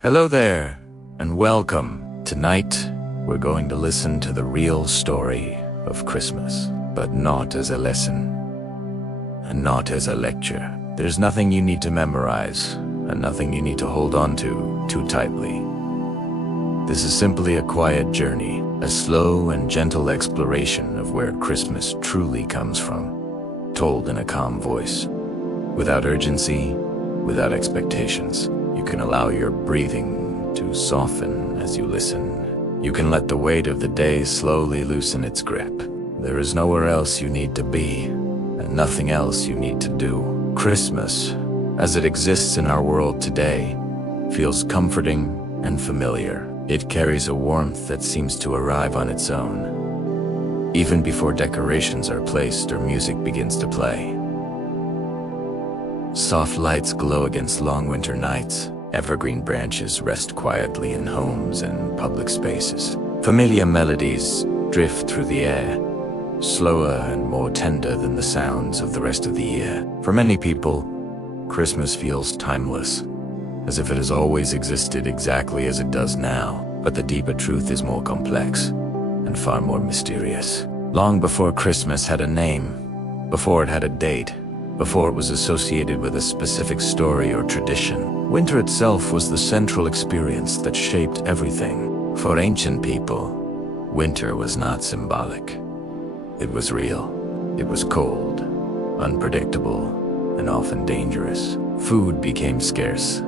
Hello there, and welcome. Tonight, we're going to listen to the real story of Christmas, but not as a lesson, and not as a lecture. There's nothing you need to memorize, and nothing you need to hold on to too tightly. This is simply a quiet journey, a slow and gentle exploration of where Christmas truly comes from, told in a calm voice, without urgency, without expectations. You can allow your breathing to soften as you listen. You can let the weight of the day slowly loosen its grip. There is nowhere else you need to be, and nothing else you need to do. Christmas, as it exists in our world today, feels comforting and familiar. It carries a warmth that seems to arrive on its own, even before decorations are placed or music begins to play. Soft lights glow against long winter nights. Evergreen branches rest quietly in homes and public spaces. Familiar melodies drift through the air, slower and more tender than the sounds of the rest of the year. For many people, Christmas feels timeless, as if it has always existed exactly as it does now. But the deeper truth is more complex and far more mysterious. Long before Christmas had a name, before it had a date, before it was associated with a specific story or tradition, winter itself was the central experience that shaped everything. For ancient people, winter was not symbolic. It was real. It was cold, unpredictable, and often dangerous. Food became scarce.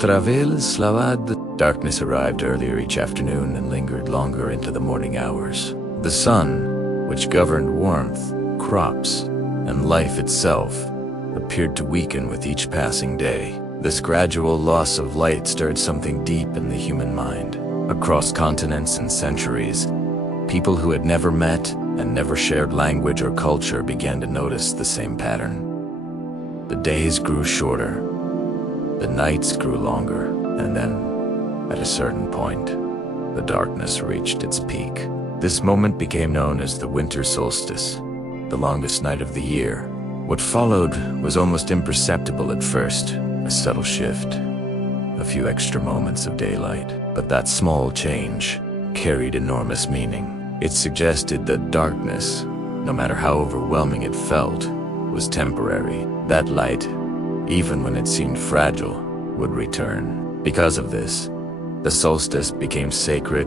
Travel slavad. Darkness arrived earlier each afternoon and lingered longer into the morning hours. The sun, which governed warmth, crops, and life itself, appeared to weaken with each passing day. This gradual loss of light stirred something deep in the human mind. Across continents and centuries, people who had never met and never shared language or culture began to notice the same pattern. The days grew shorter, the nights grew longer, and then, at a certain point, the darkness reached its peak. This moment became known as the winter solstice, the longest night of the year. What followed was almost imperceptible at first, a subtle shift, a few extra moments of daylight. But that small change carried enormous meaning. It suggested that darkness, no matter how overwhelming it felt, was temporary. That light, even when it seemed fragile, would return. Because of this, the solstice became sacred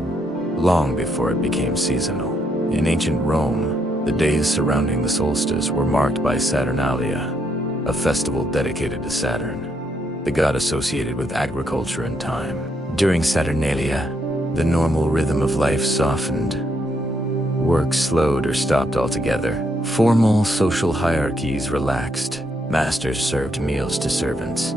long before it became seasonal. In ancient Rome, the days surrounding the solstice were marked by Saturnalia, a festival dedicated to Saturn, the god associated with agriculture and time. During Saturnalia, the normal rhythm of life softened. Work slowed or stopped altogether. Formal social hierarchies relaxed. Masters served meals to servants.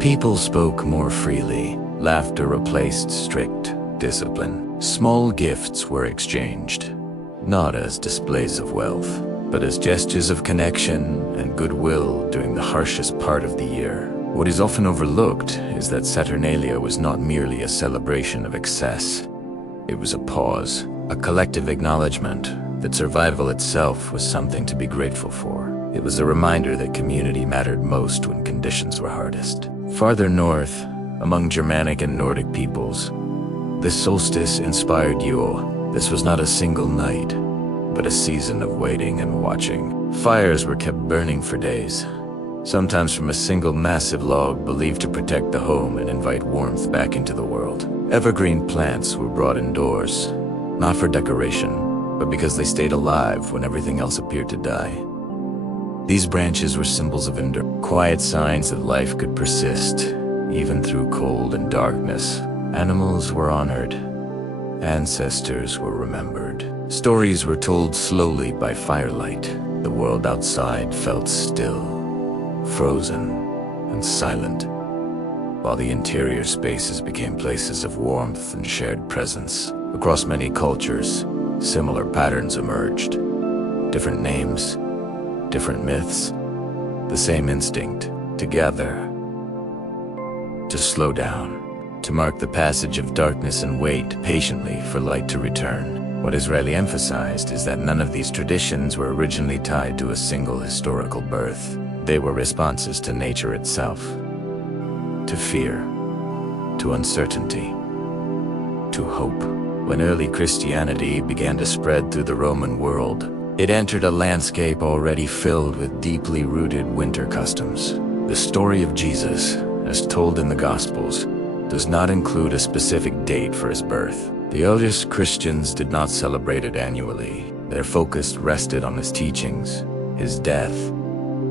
People spoke more freely. Laughter replaced strict discipline. Small gifts were exchanged, not as displays of wealth, but as gestures of connection and goodwill during the harshest part of the year. What is often overlooked is that Saturnalia was not merely a celebration of excess. It was a pause, a collective acknowledgement that survival itself was something to be grateful for. It was a reminder that community mattered most when conditions were hardest. Farther north, among Germanic and Nordic peoples, this solstice inspired Yule. This was not a single night, but a season of waiting and watching. Fires were kept burning for days, sometimes from a single massive log believed to protect the home and invite warmth back into the world. Evergreen plants were brought indoors, not for decoration, but because they stayed alive when everything else appeared to die. These branches were symbols of endurance, quiet signs that life could persist, even through cold and darkness. Animals were honored. Ancestors were remembered. Stories were told slowly by firelight. The world outside felt still, frozen, and silent, while the interior spaces became places of warmth and shared presence. Across many cultures, similar patterns emerged. Different names, different myths, the same instinct: to gather, to slow down, to mark the passage of darkness and wait patiently for light to return. What is rarely emphasized is that none of these traditions were originally tied to a single historical birth. They were responses to nature itself, to fear, to uncertainty, to hope. When early Christianity began to spread through the Roman world, it entered a landscape already filled with deeply rooted winter customs. The story of Jesus, as told in the Gospels, does not include a specific date for his birth. The earliest Christians did not celebrate it annually. Their focus rested on his teachings, his death,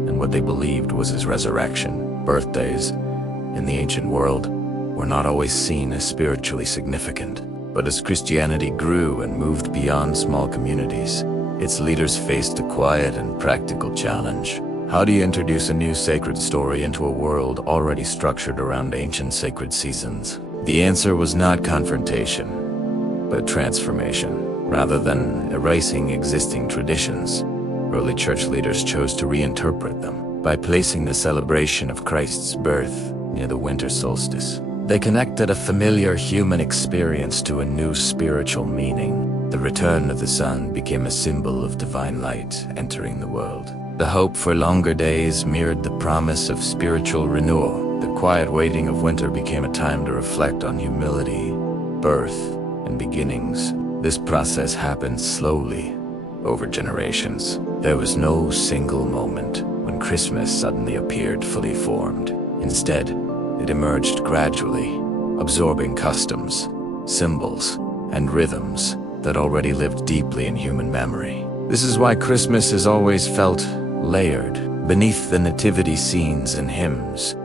and what they believed was his resurrection. Birthdays, in the ancient world, were not always seen as spiritually significant. But as Christianity grew and moved beyond small communities, its leaders faced a quiet and practical challenge. How do you introduce a new sacred story into a world already structured around ancient sacred seasons? The answer was not confrontation, but transformation. Rather than erasing existing traditions, early church leaders chose to reinterpret them by placing the celebration of Christ's birth near the winter solstice. They connected a familiar human experience to a new spiritual meaning. The return of the sun became a symbol of divine light entering the world. The hope for longer days mirrored the promise of spiritual renewal. The quiet waiting of winter became a time to reflect on humility, birth, and beginnings. This process happened slowly, over generations. There was no single moment when Christmas suddenly appeared fully formed. Instead, it emerged gradually, absorbing customs, symbols, and rhythms that already lived deeply in human memory. This is why Christmas has always felt layered. Beneath the nativity scenes and hymns,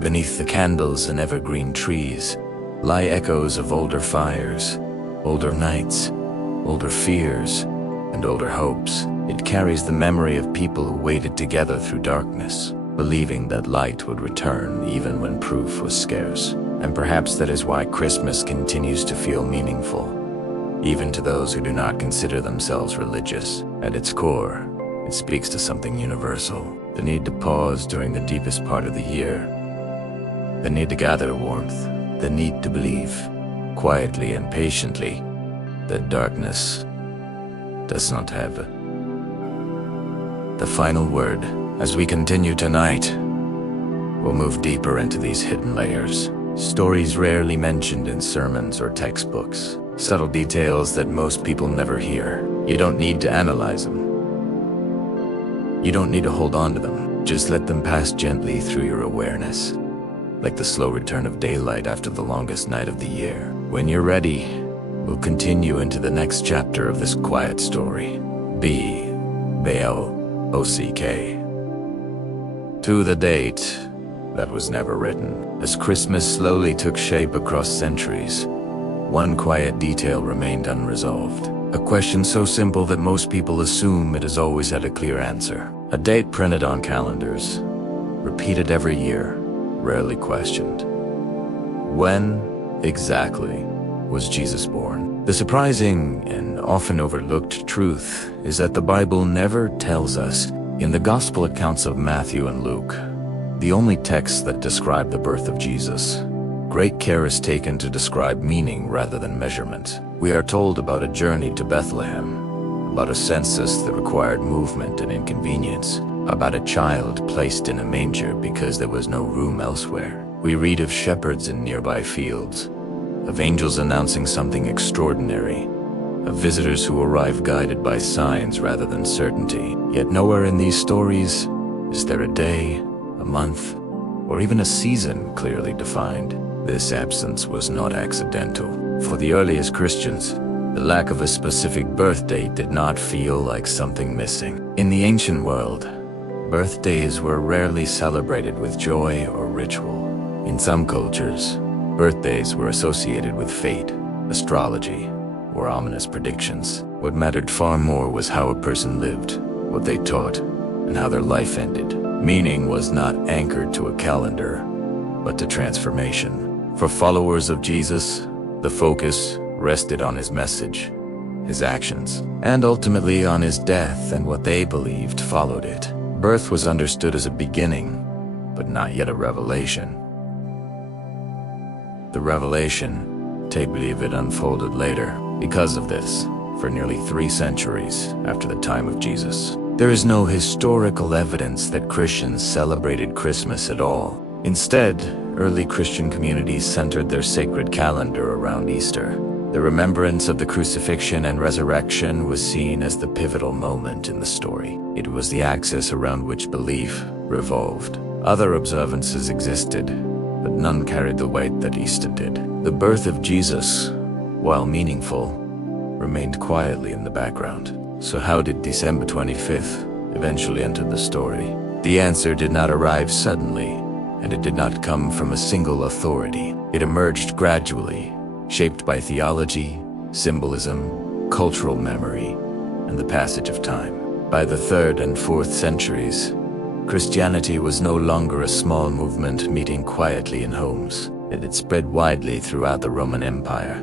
beneath the candles and evergreen trees, lie echoes of older fires, older nights, older fears, and older hopes. It carries the memory of people who waited together through darkness, believing that light would return even when proof was scarce. And perhaps that is why Christmas continues to feel meaningful, even to those who do not consider themselves religious. At its core, it speaks to something universal, the need to pause during the deepest part of the year, the need to gather warmth, the need to believe, quietly and patiently, that darkness does not have the final word. As we continue tonight, we'll move deeper into these hidden layers, stories rarely mentioned in sermons or textbooks, subtle details that most people never hear. You don't need to analyze them. You don't need to hold on to them. Just let them pass gently through your awareness, like the slow return of daylight after the longest night of the year. When you're ready, we'll continue into the next chapter of this quiet story. B-L-O-C-K. To the date that was never written. As Christmas slowly took shape across centuries, one quiet detail remained unresolved. A question so simple that most people assume it has always had a clear answer. A date printed on calendars, repeated every year, rarely questioned. When exactly was Jesus born? The surprising and often overlooked truth is that the Bible never tells us. In the Gospel accounts of Matthew and Luke, the only texts that describe the birth of Jesus, great care is taken to describe meaning rather than measurement. We are told about a journey to Bethlehem, about a census that required movement and inconvenience, about a child placed in a manger because there was no room elsewhere. We read of shepherds in nearby fields, of angels announcing something extraordinary, of visitors who arrive guided by signs rather than certainty. Yet nowhere in these stories is there a day, a month, or even a season clearly defined. This absence was not accidental. For the earliest Christians, the lack of a specific birth date did not feel like something missing. In the ancient world, birthdays were rarely celebrated with joy or ritual. In some cultures, birthdays were associated with fate, astrology, or ominous predictions. What mattered far more was how a person lived, what they taught, and how their life ended. Meaning was not anchored to a calendar, but to transformation. For followers of Jesus, the focus rested on his message, his actions, and ultimately on his death and what they believed followed it. Birth was understood as a beginning, but not yet a revelation. The revelation, they believe it unfolded later. Because of this, for nearly 3 centuries after the time of Jesus, There is no historical evidence that Christians celebrated Christmas at all. Instead, early Christian communities centered their sacred calendar around Easter. The remembrance of the crucifixion and resurrection was seen as the pivotal moment in the story. It was the axis around which belief revolved. Other observances existed, but none carried the weight that Easter did. The birth of Jesus, while meaningful, remained quietly in the background. So how did December 25th eventually enter the story? The answer did not arrive suddenly, and it did not come from a single authority. It emerged gradually, shaped by theology, symbolism, cultural memory, and the passage of time. By the 3rd and 4th centuries, Christianity was no longer a small movement meeting quietly in homes. It had spread widely throughout the Roman Empire.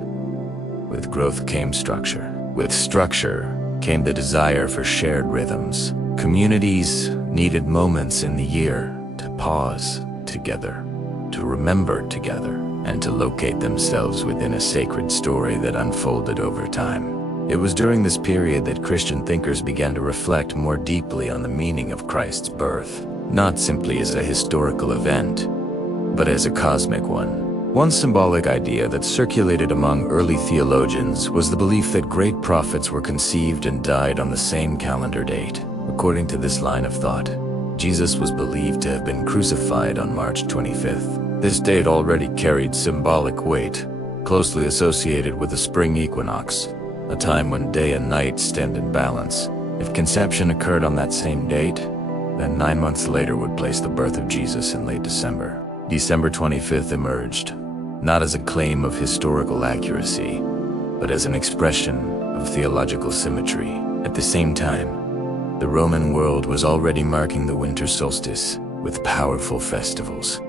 With growth came structure. With structure came the desire for shared rhythms. Communities needed moments in the year to pause together, to remember together, and to locate themselves within a sacred story that unfolded over time. It was during this period that Christian thinkers began to reflect more deeply on the meaning of Christ's birth, not simply as a historical event, but as a cosmic one. One symbolic idea that circulated among early theologians was the belief that great prophets were conceived and died on the same calendar date. According to this line of thought, Jesus was believed to have been crucified on March 25th. This date already carried symbolic weight, closely associated with the spring equinox, a time when day and night stand in balance. If conception occurred on that same date, then 9 months later would place the birth of Jesus in late December. December 25th emerged, not as a claim of historical accuracy, but as an expression of theological symmetry. At the same time, the Roman world was already marking the winter solstice with powerful festivals.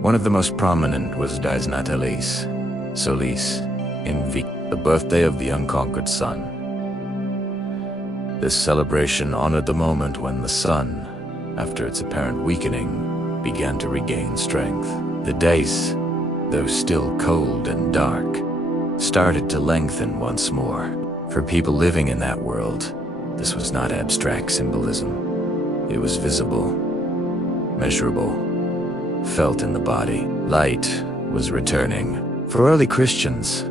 One of the most prominent was Dies Natalis, Solis, the birthday of the unconquered sun. This celebration honored the moment when the sun, after its apparent weakening, began to regain strength. The days, though still cold and dark, started to lengthen once more. For people living in that world, this was not abstract symbolism. It was visible, measurable, felt in the body. Light was returning. For early Christians,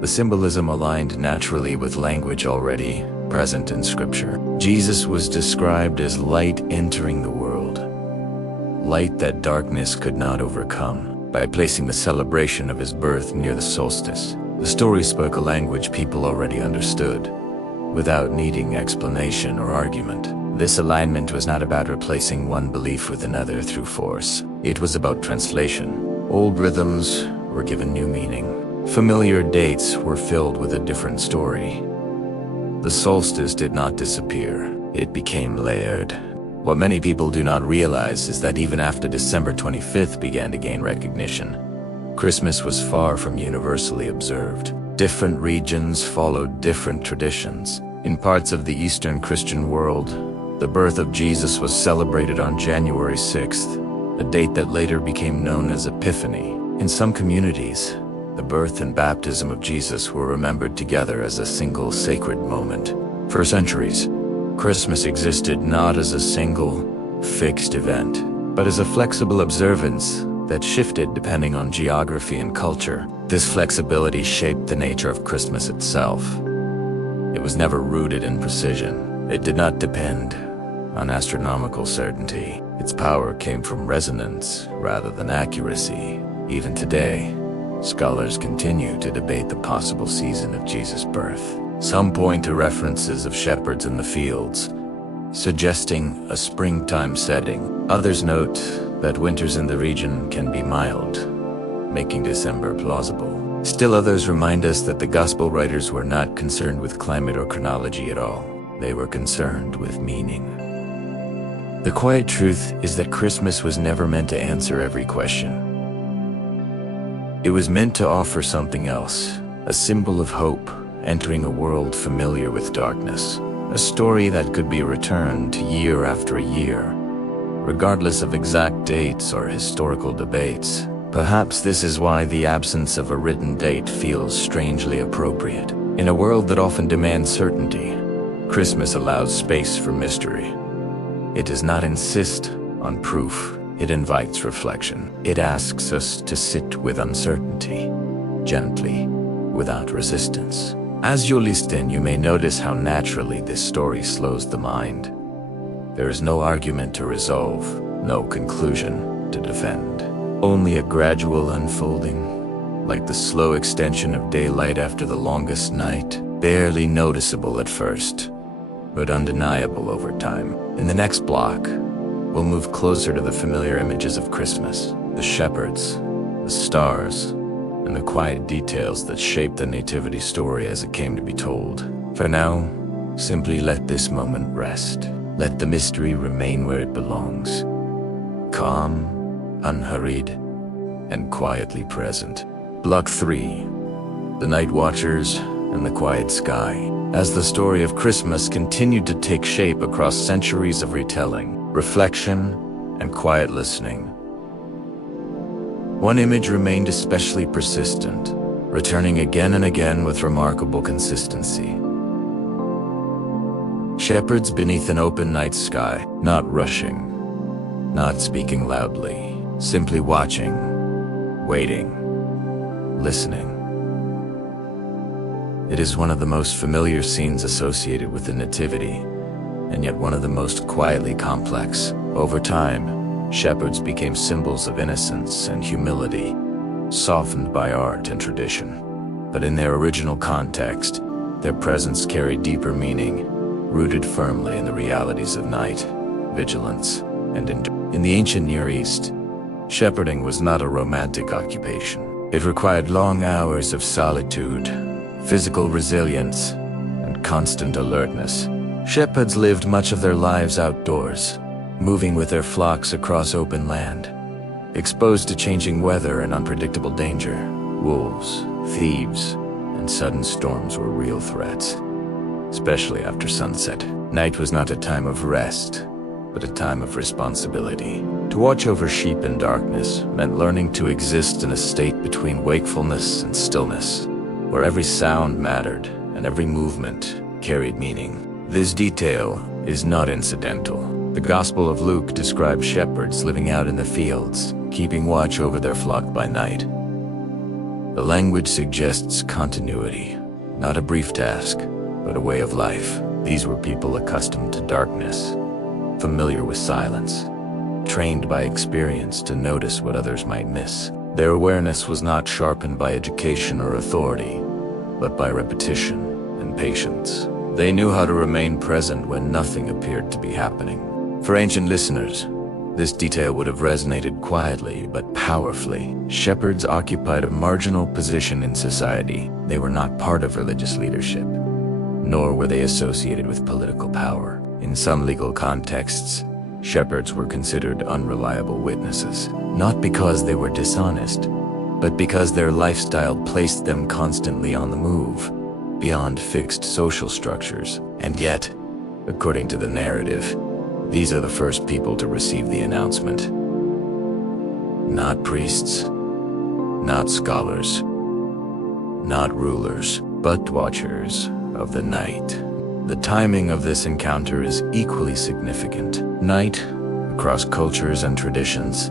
the symbolism aligned naturally with language already present in Scripture. Jesus was described as light entering the world, light that darkness could not overcome. By placing the celebration of his birth near the solstice, the story spoke a language people already understood, without needing explanation or argument. This alignment was not about replacing one belief with another through force. It was about translation. Old rhythms were given new meaning. Familiar dates were filled with a different story. The solstice did not disappear. It became layered. What many people do not realize is that even after December 25th began to gain recognition, Christmas was far from universally observed. Different regions followed different traditions. In parts of the Eastern Christian world, the birth of Jesus was celebrated on January 6th, a date that later became known as Epiphany. In some communities, the birth and baptism of Jesus were remembered together as a single sacred moment. For centuries, Christmas existed not as a single, fixed event, but as a flexible observance that shifted depending on geography and culture. This flexibility shaped the nature of Christmas itself. It was never rooted in precision. It did not depend on astronomical certainty. Its power came from resonance rather than accuracy. Even today, scholars continue to debate the possible season of Jesus' birth. Some point to references of shepherds in the fields, suggesting a springtime setting. Others note that winters in the region can be mild, making December plausible. Still others remind us that the gospel writers were not concerned with climate or chronology at all. They were concerned with meaning. The quiet truth is that Christmas was never meant to answer every question. It was meant to offer something else, a symbol of hope entering a world familiar with darkness, a story that could be returned to year after year, regardless of exact dates or historical debates. Perhaps this is why the absence of a written date feels strangely appropriate. In a world that often demands certainty, Christmas allows space for mystery. It does not insist on proof. It invites reflection. It asks us to sit with uncertainty, gently, without resistance. As you listen, you may notice how naturally this story slows the mind. There is no argument to resolve, no conclusion to defend. Only a gradual unfolding, like the slow extension of daylight after the longest night, barely noticeable at first, but undeniable over time. In the next block, we'll move closer to the familiar images of Christmas, the shepherds, the stars, and the quiet details that shape the nativity story as it came to be told. For now, simply let this moment rest. Let the mystery remain where it belongs. Calm, unhurried, and quietly present. Block 3. The Night Watchers and the Quiet Sky. As the story of Christmas continued to take shape across centuries of retelling, reflection, and quiet listening, one image remained especially persistent, returning again and again with remarkable consistency. Shepherds beneath an open night sky, not rushing, not speaking loudly, simply watching, waiting, listening. It is one of the most familiar scenes associated with the Nativity, and yet one of the most quietly complex. Over time, shepherds became symbols of innocence and humility, softened by art and tradition. But in their original context, their presence carried deeper meaning, rooted firmly in the realities of night, vigilance, and endurance. In the ancient Near East, shepherding was not a romantic occupation. It required long hours of solitude, physical resilience, and constant alertness. Shepherds lived much of their lives outdoors, moving with their flocks across open land, exposed to changing weather and unpredictable danger. Wolves, thieves, and sudden storms were real threats, especially after sunset. Night was not a time of rest, but a time of responsibility. To watch over sheep in darkness meant learning to exist in a state between wakefulness and stillness, where every sound mattered and every movement carried meaning. This detail is not incidental. The Gospel of Luke describes shepherds living out in the fields, keeping watch over their flock by night. The language suggests continuity, not a brief task, but a way of life. These were people accustomed to darkness, familiar with silence, trained by experience to notice what others might miss. Their awareness was not sharpened by education or authority, but by repetition and patience. They knew how to remain present when nothing appeared to be happening. For ancient listeners, this detail would have resonated quietly but powerfully. Shepherds occupied a marginal position in society. They were not part of religious leadership, nor were they associated with political power. In some legal contexts, shepherds were considered unreliable witnesses, not because they were dishonest, but because their lifestyle placed them constantly on the move, beyond fixed social structures. And yet, according to the narrative, these are the first people to receive the announcement. Not priests, not scholars, not rulers, but watchers of the night. The timing of this encounter is equally significant. Night, across cultures and traditions,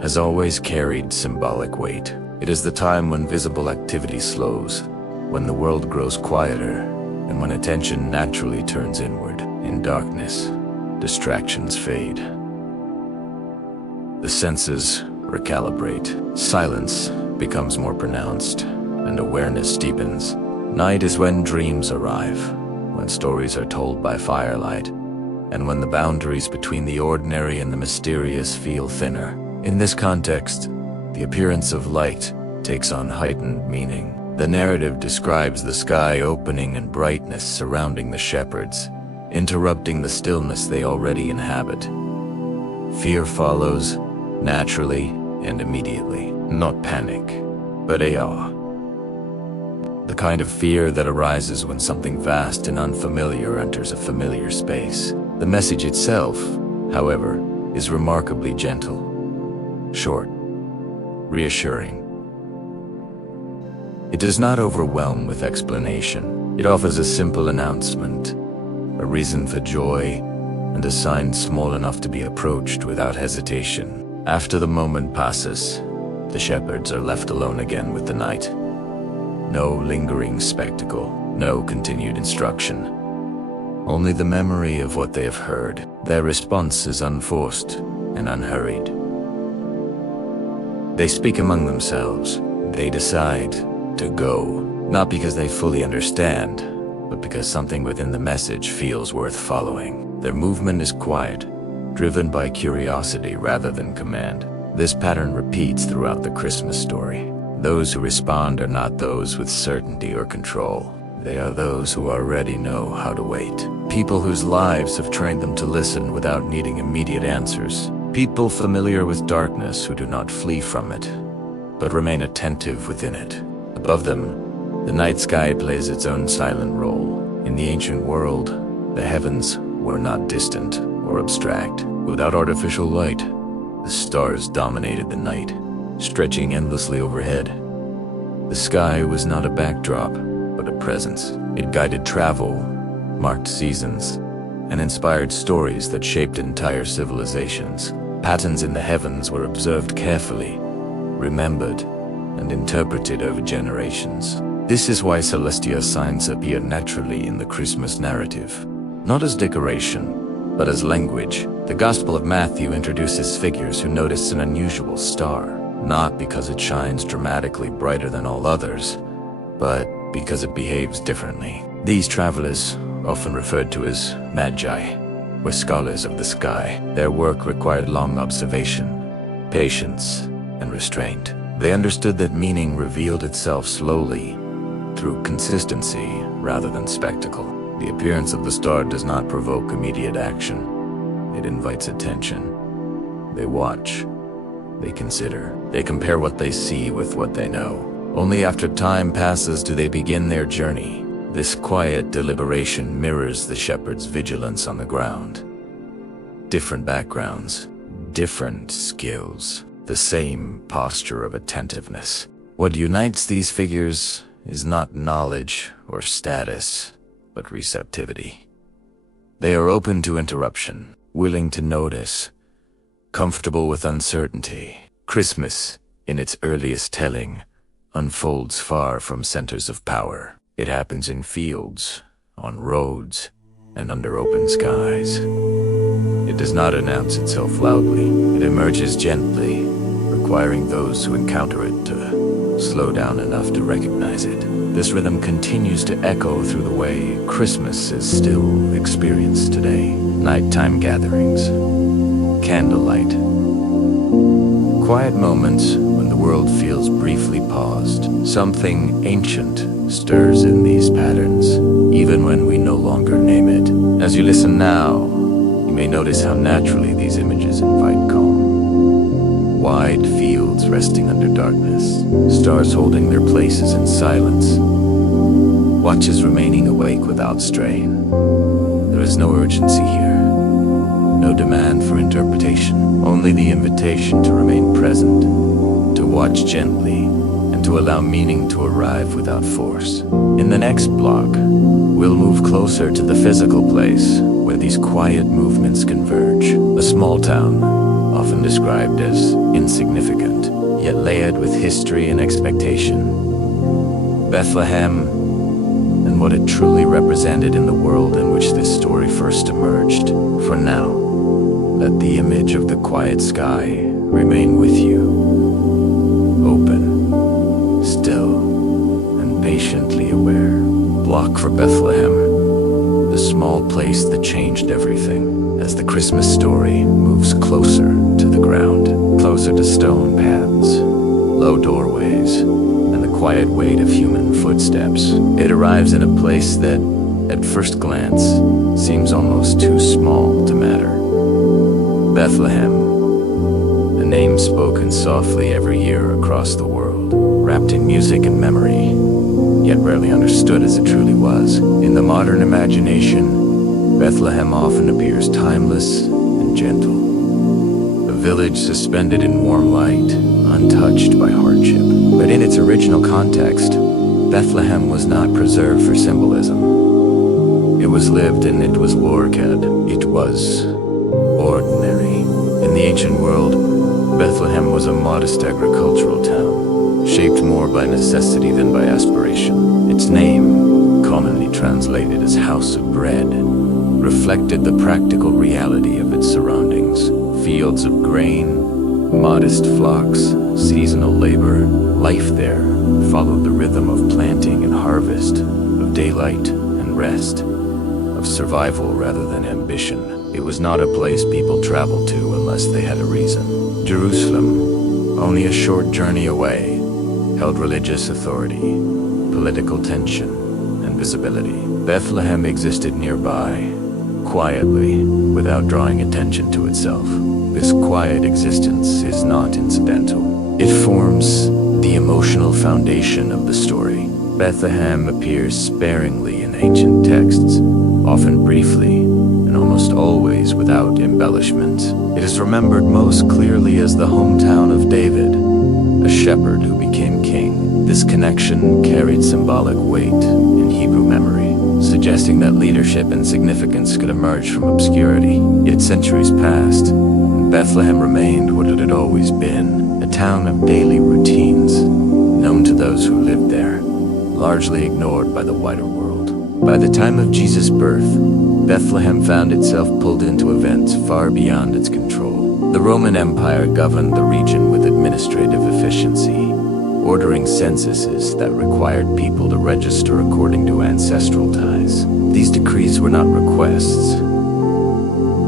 has always carried symbolic weight. It is the time when visible activity slows, when the world grows quieter, and when attention naturally turns inward. In darkness, distractions fade. The senses recalibrate. Silence becomes more pronounced, and awareness deepens. Night is when dreams arrive, when stories are told by firelight, and when the boundaries between the ordinary and the mysterious feel thinner. In this context, the appearance of light takes on heightened meaning. The narrative describes the sky opening and brightness surrounding the shepherds, interrupting the stillness they already inhabit. Fear follows, naturally and immediately. Not panic, but awe. The kind of fear that arises when something vast and unfamiliar enters a familiar space. The message itself, however, is remarkably gentle, short, reassuring. It does not overwhelm with explanation. It offers a simple announcement, a reason for joy, and a sign small enough to be approached without hesitation. After the moment passes, the shepherds are left alone again with the night. No lingering spectacle, no continued instruction. Only the memory of what they have heard. Their response is unforced and unhurried. They speak among themselves. They decide to go, not because they fully understand, but because something within the message feels worth following. Their movement is quiet, driven by curiosity rather than command. This pattern repeats throughout the Christmas story. Those who respond are not those with certainty or control. They are those who already know how to wait. People whose lives have trained them to listen without needing immediate answers. People familiar with darkness who do not flee from it, but remain attentive within it. Above them, the night sky plays its own silent role. In the ancient world, the heavens were not distant or abstract. Without artificial light, the stars dominated the night, stretching endlessly overhead. The sky was not a backdrop, but a presence. It guided travel, marked seasons, and inspired stories that shaped entire civilizations. Patterns in the heavens were observed carefully, remembered, and interpreted over generations. This is why celestial signs appear naturally in the Christmas narrative, not as decoration, but as language. The Gospel of Matthew introduces figures who notice an unusual star, not because it shines dramatically brighter than all others, but because it behaves differently. These travelers, often referred to as Magi, were scholars of the sky. Their work required long observation, patience, and restraint. They understood that meaning revealed itself slowly, through consistency rather than spectacle. The appearance of the star does not provoke immediate action. It invites attention. They watch. They consider. They compare what they see with what they know. Only after time passes do they begin their journey. This quiet deliberation mirrors the shepherd's vigilance on the ground. Different backgrounds, different skills, the same posture of attentiveness. What unites these figures is not knowledge or status, but receptivity. They are open to interruption, willing to notice, comfortable with uncertainty. Christmas, in its earliest telling, unfolds far from centers of power. It happens in fields, on roads, and under open skies. It does not announce itself loudly. It emerges gently, requiring those who encounter it to slow down enough to recognize it. This rhythm continues to echo through the way Christmas is still experienced today. Nighttime gatherings, candlelight, quiet moments when the world feels briefly paused. Something ancient stirs in these patterns, even when we no longer name it. As you listen now, you may notice how naturally these images invite calm. Wide fields resting under darkness, stars holding their places in silence, watches remaining awake without strain. There is no urgency here, no demand for interpretation, only the invitation to remain present, to watch gently, and to allow meaning to arrive without force. In the next block, we'll move closer to the physical place where these quiet movements converge. A small town, often described as insignificant, yet layered with history and expectation. Bethlehem, and what it truly represented in the world in which this story first emerged. For now, let the image of the quiet sky remain with you, open, still, and patiently aware. Block for Bethlehem, the small place that changed everything, as the Christmas story moves closer to the ground, closer to stone paths, low doorways, and the quiet weight of human footsteps. It arrives in a place that, at first glance, seems almost too small to matter. Bethlehem, a name spoken softly every year across the world, wrapped in music and memory, yet rarely understood as it truly was. In the modern imagination, Bethlehem often appears timeless and gentle. A village suspended in warm light, untouched by hardship. But in its original context, Bethlehem was not preserved for symbolism. It was lived and it was looked. It was ordinary. In the ancient world, Bethlehem was a modest agricultural town, shaped more by necessity than by aspiration. Its name, commonly translated as House of Bread, reflected the practical reality of its surroundings. Fields of grain, modest flocks, seasonal labor. Life there followed the rhythm of planting and harvest, of daylight and rest, of survival rather than ambition. It was not a place people traveled to unless they had a reason. Jerusalem, only a short journey away, held religious authority, political tension, and visibility. Bethlehem existed nearby, quietly, without drawing attention to itself. This quiet existence is not incidental. It forms the emotional foundation of the story. Bethlehem appears sparingly in ancient texts, often briefly, and almost always without embellishment. It is remembered most clearly as the hometown of David, a shepherd who became king. This connection carried symbolic weight in Hebrew memory, suggesting that leadership and significance could emerge from obscurity. Yet centuries passed, and Bethlehem remained what it had always been, a town of daily routines, known to those who lived there, largely ignored by the wider world. By the time of Jesus' birth, Bethlehem found itself pulled into events far beyond its control. The Roman Empire governed the region with administrative efficiency, ordering censuses that required people to register according to ancestral ties. These decrees were not requests.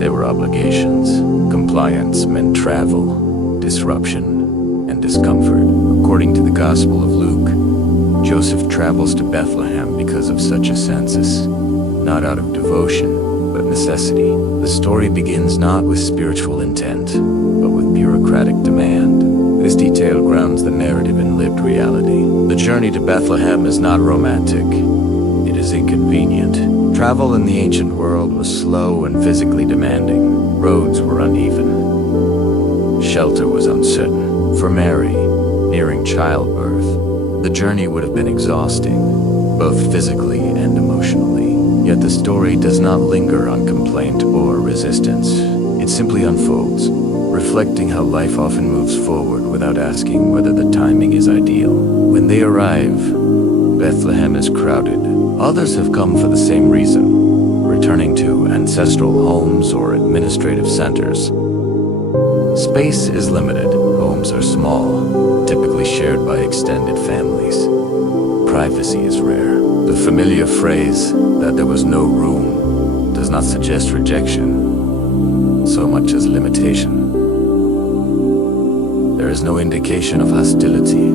They were obligations. Compliance meant travel, disruption, and discomfort. According to the Gospel of Luke, Joseph travels to Bethlehem because of such a census, not out of devotion, but necessity. The story begins not with spiritual intent, but with bureaucratic demand. This detail grounds the narrative in lived reality. The journey to Bethlehem is not romantic. It is inconvenient. Travel in the ancient world was slow and physically demanding. Roads were uneven. Shelter was uncertain. For Mary, nearing childbirth, the journey would have been exhausting, both physically and emotionally. Yet the story does not linger on complaint or resistance. It simply unfolds, reflecting how life often moves forward without asking whether the timing is ideal. When they arrive, Bethlehem is crowded. Others have come for the same reason, returning to ancestral homes or administrative centers. Space is limited. Homes are small, typically shared by extended families. Privacy is rare. The familiar phrase that there was no room does not suggest rejection, so much as limitation. There is no indication of hostility,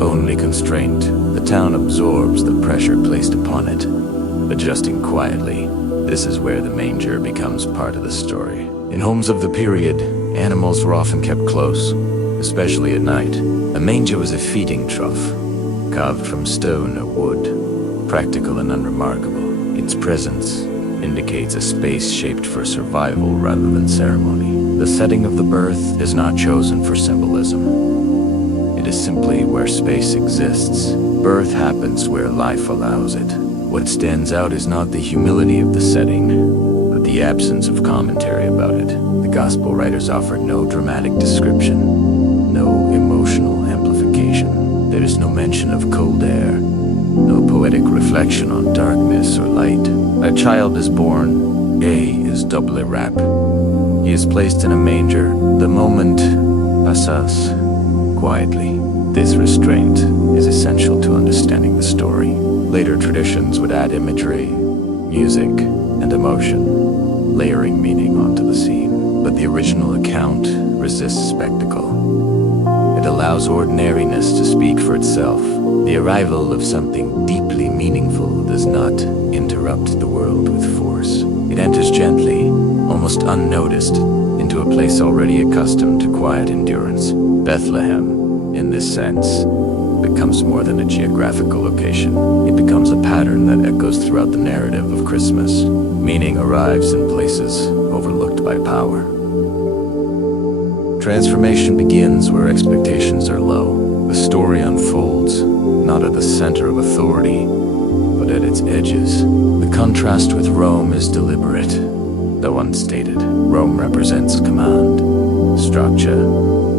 only constraint. The town absorbs the pressure placed upon it, adjusting quietly. This is where the manger becomes part of the story. In homes of the period, animals were often kept close, especially at night. A manger was a feeding trough, carved from stone or wood, practical and unremarkable. Its presence indicates a space shaped for survival rather than ceremony. The setting of the birth is not chosen for symbolism. It is simply where space exists. Birth happens where life allows it. What stands out is not the humility of the setting, but the absence of commentary about it. The gospel writers offer no dramatic description, no emotional amplification. There is no mention of cold air, no poetic reflection on darkness or light. A child is born, A is doubly wrapped. He is placed in a manger. The moment passes quietly. This restraint is essential to understanding the story. Later traditions would add imagery, music, and emotion, layering meaning onto the scene. But the original account resists spectacle. It allows ordinariness to speak for itself. The arrival of something deeply meaningful does not interrupt the world with force. It enters gently, almost unnoticed, into a place already accustomed to quiet endurance. Bethlehem, in this sense, becomes more than a geographical location. It becomes a pattern that echoes throughout the narrative of Christmas. Meaning arrives in places overlooked by power. Transformation begins where expectations are low. The story unfolds, not at the center of authority, but at its edges. The contrast with Rome is deliberate, though unstated. Rome represents command, structure,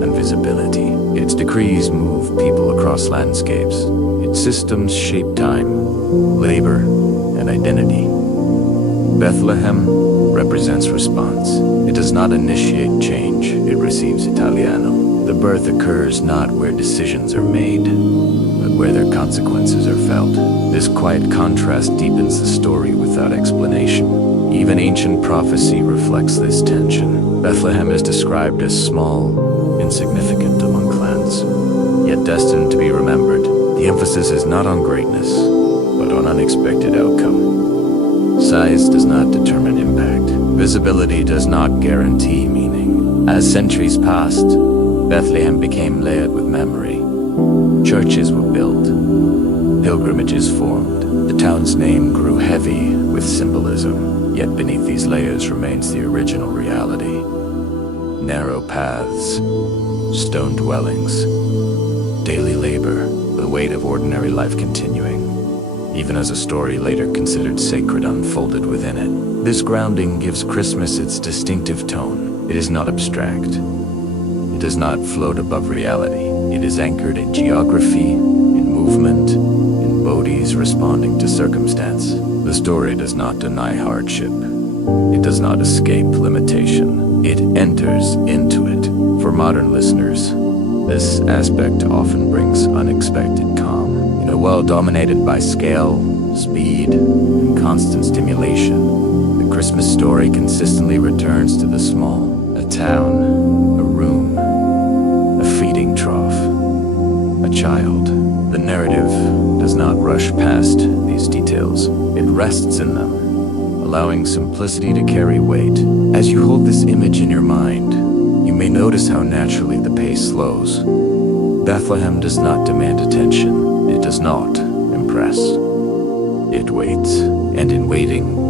and visibility. Its decrees move people across landscapes. Its systems shape time, labor, and identity. Bethlehem represents response. It does not initiate change, it receives Italiano. The birth occurs not where decisions are made, but where their consequences are felt. This quiet contrast deepens the story without explanation. Even ancient prophecy reflects this tension. Bethlehem is described as small, insignificant among clans, yet destined to be remembered. The emphasis is not on greatness, but on unexpected outcome. Size does not determine impact. Visibility does not guarantee meaning. As centuries passed, Bethlehem became layered with memory. Churches were built, pilgrimages formed. The town's name grew heavy with symbolism, yet beneath these layers remains the original reality. Narrow paths, stone dwellings, daily labor, the weight of ordinary life continuing, even as a story later considered sacred unfolded within it. This grounding gives Christmas its distinctive tone. It is not abstract. It does not float above reality. It is anchored in geography, in movement, in bodies responding to circumstance. The story does not deny hardship. It does not escape limitation. It enters into it. For modern listeners, this aspect often brings unexpected calm. In a world dominated by scale, speed, and constant stimulation, the Christmas story consistently returns to the small. A town, a room, a feeding trough, a child. The narrative does not rush past these details. It rests in them, allowing simplicity to carry weight. As you hold this image in your mind, you may notice how naturally the pace slows. Bethlehem does not demand attention. It does not impress. It waits, and in waiting,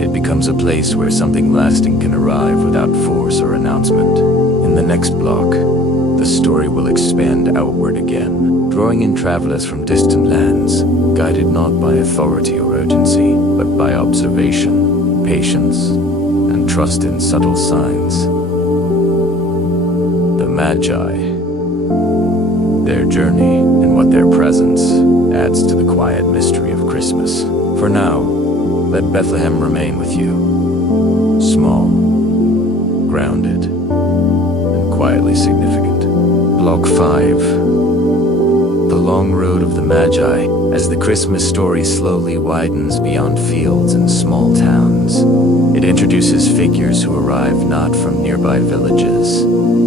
it becomes a place where something lasting can arrive without force or announcement. In the next block, the story will expand outward again, drawing in travelers from distant lands, guided not by authority or urgency, but by observation, patience, and trust in subtle signs. The Magi, their journey and what their presence adds to the quiet mystery of Christmas. For now, let Bethlehem remain with you, small, grounded, and quietly significant. Block 5. The long road of the Magi, as the Christmas story slowly widens beyond fields and small towns. It introduces figures who arrive not from nearby villages,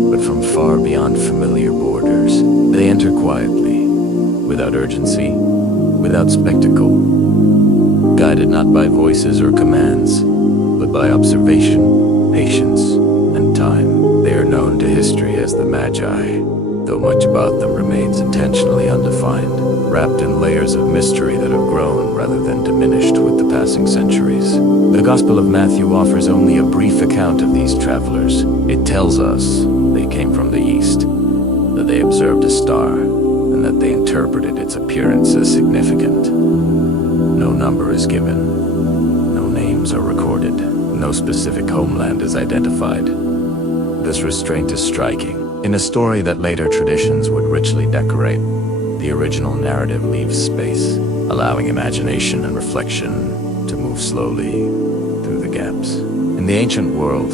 but from far beyond familiar borders. They enter quietly, without urgency, without spectacle, guided not by voices or commands, but by observation, patience, and time. They are known to history as the Magi, though much about them remains intentionally undefined, wrapped in layers of mystery that have grown rather than diminished with the passing centuries. The Gospel of Matthew offers only a brief account of these travelers. It tells us they came from the east, that they observed a star, and that they interpreted its appearance as significant. No number is given, no names are recorded, no specific homeland is identified. This restraint is striking. In a story that later traditions would richly decorate, the original narrative leaves space, allowing imagination and reflection to move slowly through the gaps. In the ancient world,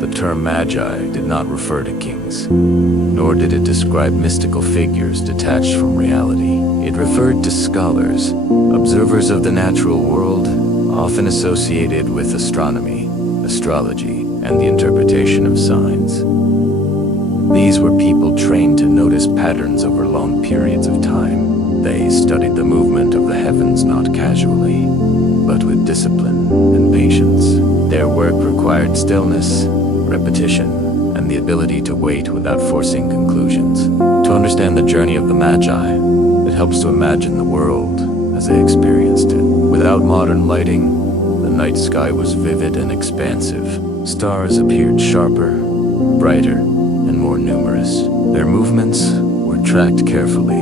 the term Magi did not refer to kings, nor did it describe mystical figures detached from reality. It referred to scholars, observers of the natural world, often associated with astronomy, astrology, and the interpretation of signs. These were people trained to notice patterns over long periods of time. They studied the movement of the heavens not casually, but with discipline and patience. Their work required stillness, repetition, and the ability to wait without forcing conclusions. To understand the journey of the Magi, it helps to imagine the world as they experienced it. Without modern lighting, the night sky was vivid and expansive. Stars appeared sharper, brighter, and more numerous. Their movements were tracked carefully.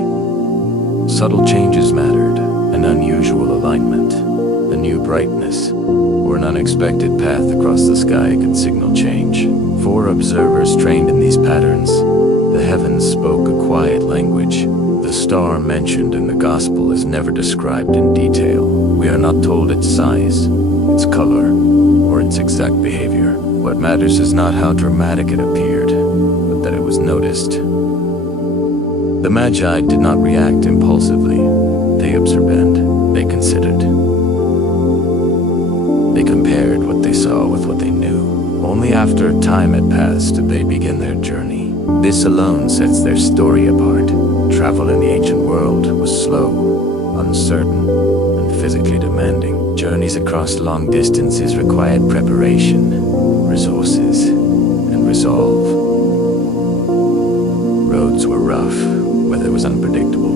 Subtle changes mattered, an unusual alignment, a new brightness, or an unexpected path across the sky could signal change. For observers trained in these patterns, the heavens spoke a quiet language. The star mentioned in the Gospel is never described in detail. We are not told its size, its color, or its exact behavior. What matters is not how dramatic it appeared, but that it was noticed. The Magi did not react impulsively. They observed, they considered. They compared what they saw with what they knew. Only after time had passed did they begin their journey. This alone sets their story apart. Travel in the ancient world was slow, uncertain, and physically demanding. Journeys across long distances required preparation, resources, and resolve. Roads were rough, weather was unpredictable.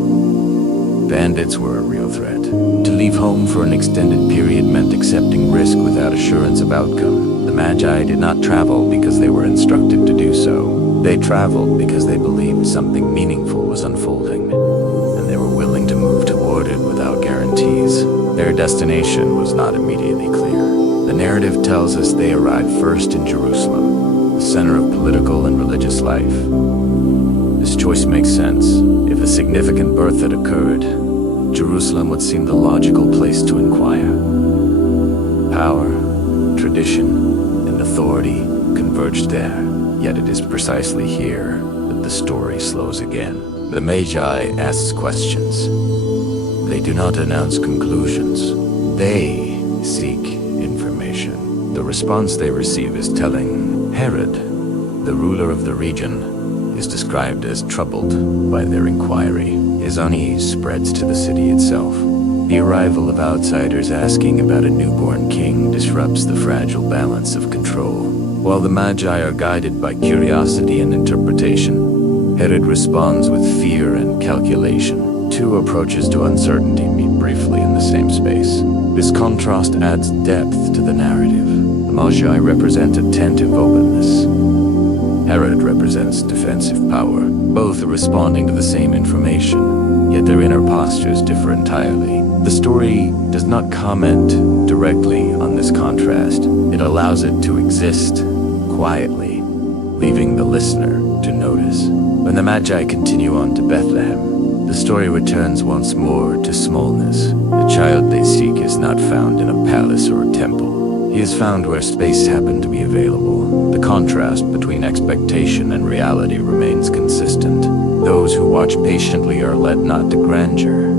Bandits were a real threat. To leave home for an extended period meant accepting risk without assurance of outcome. The Magi did not travel because they were instructed to do so. They traveled because they believed something meaningful was unfolding, and they were willing to move toward it without guarantees. Their destination was not immediately clear. The narrative tells us they arrived first in Jerusalem, the center of political and religious life. This choice makes sense. If a significant birth had occurred, Jerusalem would seem the logical place to inquire. Power, tradition, and authority converged there. Yet it is precisely here that the story slows again. The Magi asks questions. They do not announce conclusions. They seek information. The response they receive is telling. Herod, the ruler of the region, is described as troubled by their inquiry. His unease spreads to the city itself. The arrival of outsiders asking about a newborn king disrupts the fragile balance of control. While the Magi are guided by curiosity and interpretation, Herod responds with fear and calculation. Two approaches to uncertainty meet briefly in the same space. This contrast adds depth to the narrative. The Magi represent attentive openness. Herod represents defensive power. Both are responding to the same information, yet their inner postures differ entirely. The story does not comment directly on this contrast. It allows it to exist quietly, leaving the listener to notice. When the Magi continue on to Bethlehem, the story returns once more to smallness. The child they seek is not found in a palace or a temple. He is found where space happened to be available. The contrast between expectation and reality remains consistent. Those who watch patiently are led not to grandeur,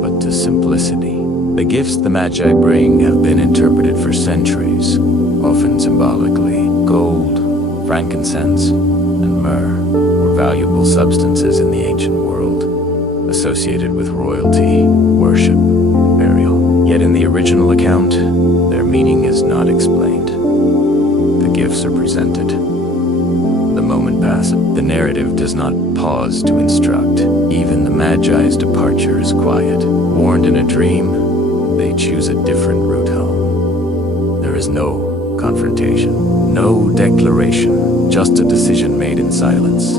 but to simplicity. The gifts the Magi bring have been interpreted for centuries, often symbolically. Gold, frankincense, and myrrh were valuable substances in the ancient world, associated with royalty, worship, and burial. Yet in the original account, their meaning is not explained. The gifts are presented. The moment passes. The narrative does not pause to instruct. Even the Magi's departure is quiet. Warned in a dream, they choose a different route home. There is no confrontation, no declaration, just a decision made in silence,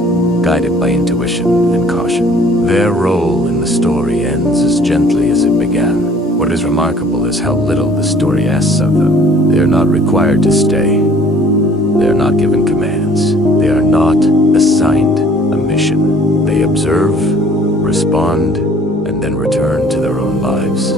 guided by intuition and caution. Their role in the story ends as gently as it began. What is remarkable is how little the story asks of them. They are not required to stay. They are not given commands. They are not assigned a mission. They observe, respond, and then return to their own lives,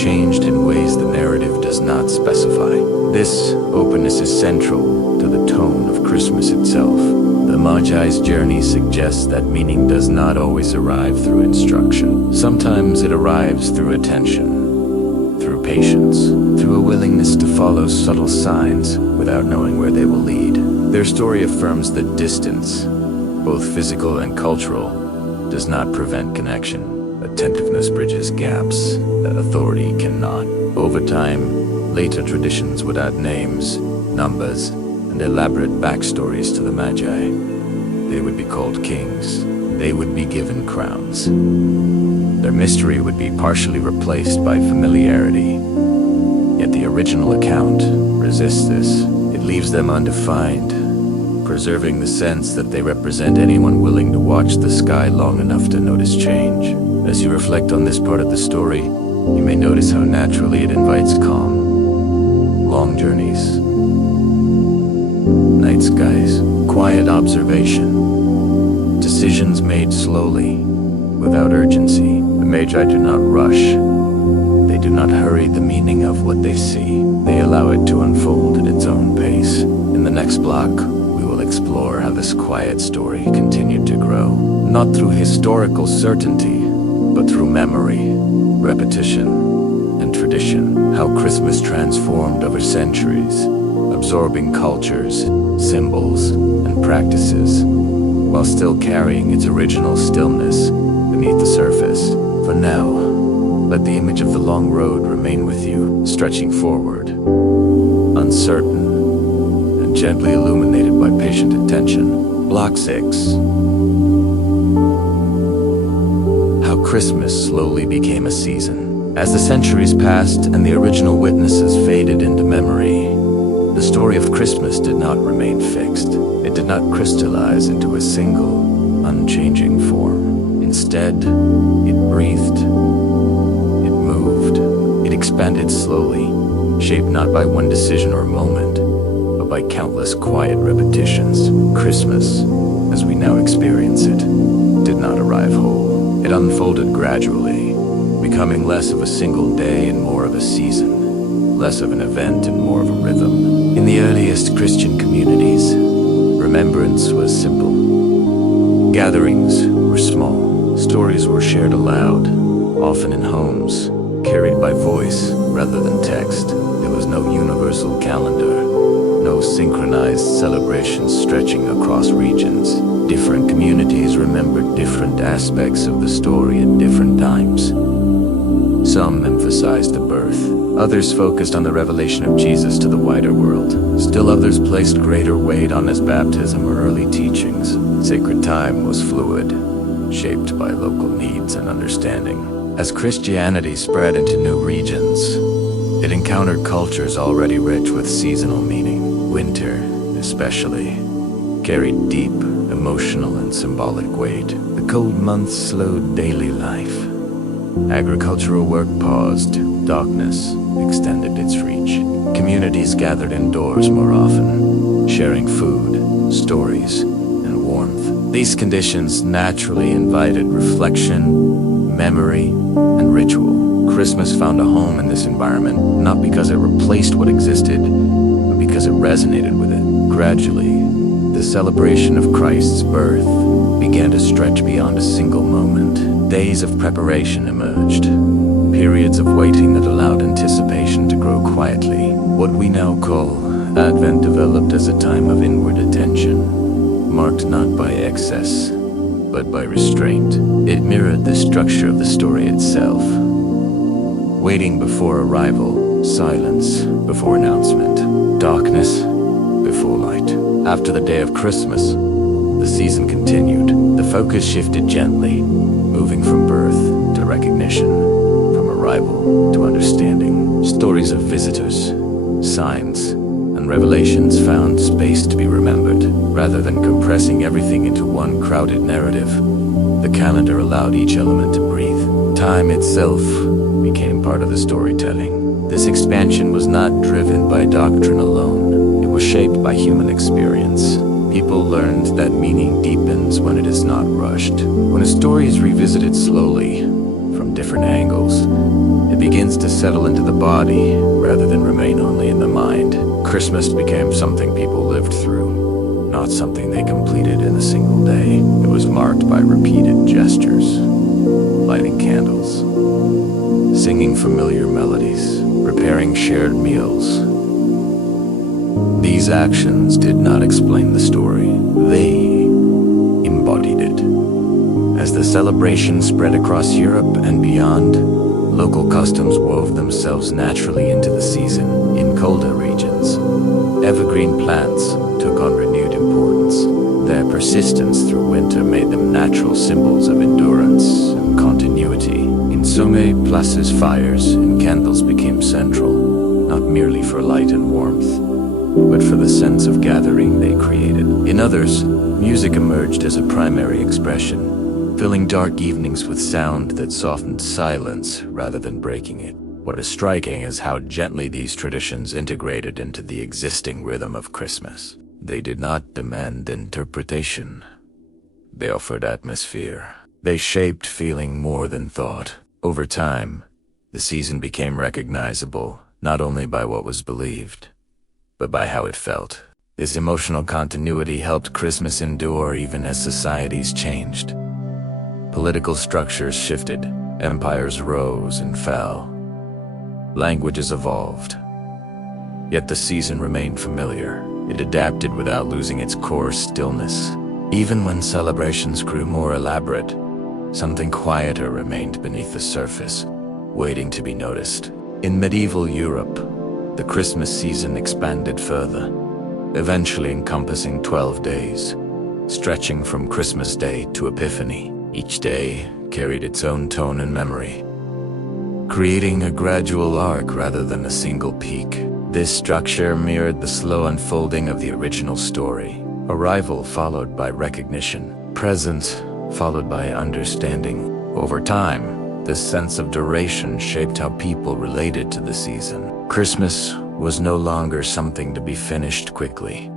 changed in ways the narrative does not specify. This openness is central to the tone of Christmas itself. The Magi's journey suggests that meaning does not always arrive through instruction. Sometimes it arrives through attention, through patience, through a willingness to follow subtle signs without knowing where they will lead. Their story affirms that distance, both physical and cultural, does not prevent connection. Attentiveness bridges gaps that authority cannot. Over time, later traditions would add names, numbers, and elaborate backstories to the Magi. They would be called kings. They would be given crowns. Their mystery would be partially replaced by familiarity. Yet the original account resists this. It leaves them undefined, preserving the sense that they represent anyone willing to watch the sky long enough to notice change. As you reflect on this part of the story, you may notice how naturally it invites calm, long journeys, night skies, quiet observation, decisions made slowly, without urgency. The Magi do not rush. They do not hurry the meaning of what they see. They allow it to unfold at its own pace. In the next block, we will explore how this quiet story continued to grow, not through historical certainty, but through memory, repetition, and tradition. How Christmas transformed over centuries, absorbing cultures, symbols, and practices, while still carrying its original stillness beneath the surface. For now, let the image of the long road remain with you, stretching forward, uncertain, and gently illuminated by patient attention. Block 6. How Christmas slowly became a season. As the centuries passed and the original witnesses faded into memory, the story of Christmas did not remain fixed. It did not crystallize into a single, unchanging form. Instead, it breathed, it moved, it expanded slowly, shaped not by one decision or moment, but by countless quiet repetitions. Christmas, as we now experience it, did not arrive whole. It unfolded gradually, becoming less of a single day and more of a season, less of an event and more of a rhythm. In the earliest Christian communities, remembrance was simple. Gatherings were small. Stories were shared aloud, often in homes, carried by voice rather than text. There was no universal calendar, no synchronized celebrations stretching across regions. Different communities remembered different aspects of the story at different times. Some emphasized the birth, others focused on the revelation of Jesus to the wider world. Still others placed greater weight on his baptism or early teachings. Sacred time was fluid, shaped by local needs and understanding. As Christianity spread into new regions, it encountered cultures already rich with seasonal meaning. Winter, especially, carried deep, emotional and symbolic weight. The cold months slowed daily life. Agricultural work paused. Darkness extended its reach. Communities gathered indoors more often, sharing food, stories, and warmth. These conditions naturally invited reflection, memory, and ritual. Christmas found a home in this environment, not because it replaced what existed, but because it resonated with it. Gradually, the celebration of Christ's birth began to stretch beyond a single moment. Days of preparation emerged, periods of waiting that allowed anticipation to grow quietly. What we now call Advent developed as a time of inward attention, marked not by excess, but by restraint. It mirrored the structure of the story itself. Waiting before arrival, silence before announcement, darkness before light. After the day of Christmas, the season continued. The focus shifted gently, moving from birth to recognition, from arrival to understanding. Stories of visitors, signs, and revelations found space to be remembered. Rather than compressing everything into one crowded narrative, the calendar allowed each element to breathe. Time itself became part of the storytelling. This expansion was not driven by doctrine alone. It was shaped by human experience. People learned that meaning deepens when it is not rushed. When a story is revisited slowly, from different angles, it begins to settle into the body rather than remain only in the mind. Christmas became something people lived through, not something they completed in a single day. It was marked by repeated gestures, lighting candles, singing familiar melodies, preparing shared meals. These actions did not explain the story. They embodied it. As the celebration spread across Europe and beyond, local customs wove themselves naturally into the season. In colder regions, evergreen plants took on renewed importance. Their persistence through winter made them natural symbols of endurance and continuity. In some places, fires and candles became central, not merely for light and warmth, but for the sense of gathering they created. In others, music emerged as a primary expression, filling dark evenings with sound that softened silence rather than breaking it. What is striking is how gently these traditions integrated into the existing rhythm of Christmas. They did not demand interpretation. They offered atmosphere. They shaped feeling more than thought. Over time, the season became recognizable not only by what was believed, but by how it felt. This emotional continuity helped Christmas endure even as societies changed. Political structures shifted, empires rose and fell, languages evolved. Yet the season remained familiar. It adapted without losing its core stillness. Even when celebrations grew more elaborate, something quieter remained beneath the surface, waiting to be noticed. In medieval Europe, the Christmas season expanded further, eventually encompassing 12 days, stretching from Christmas Day to Epiphany. Each day carried its own tone and memory, creating a gradual arc rather than a single peak. This structure mirrored the slow unfolding of the original story. Arrival followed by recognition, presence followed by understanding. Over time, this sense of duration shaped how people related to the season. Christmas was no longer something to be finished quickly.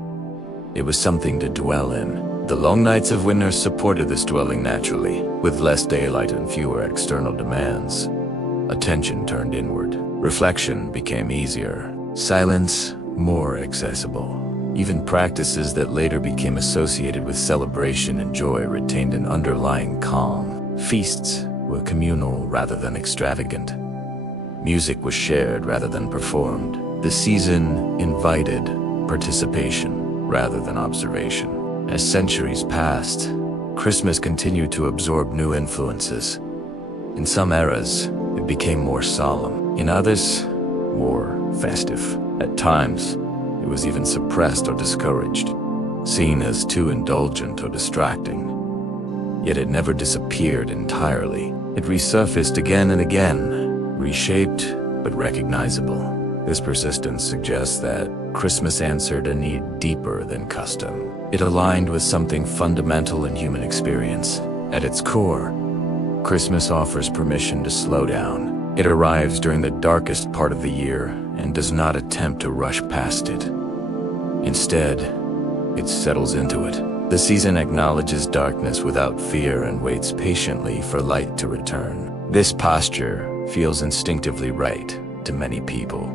It was something to dwell in. The long nights of winter supported this dwelling naturally. With less daylight and fewer external demands, attention turned inward. Reflection became easier. Silence more accessible. Even practices that later became associated with celebration and joy retained an underlying calm. Feasts were communal rather than extravagant. Music was shared rather than performed. The season invited participation rather than observation. As centuries passed, Christmas continued to absorb new influences. In some eras, it became more solemn. In others, more festive. At times, it was even suppressed or discouraged, seen as too indulgent or distracting. Yet it never disappeared entirely. It resurfaced again and again, reshaped but recognizable. This persistence suggests that Christmas answered a need deeper than custom. It aligned with something fundamental in human experience. At its core, Christmas offers permission to slow down. It arrives during the darkest part of the year and does not attempt to rush past it. Instead, it settles into it. The season acknowledges darkness without fear and waits patiently for light to return. This posture feels instinctively right to many people,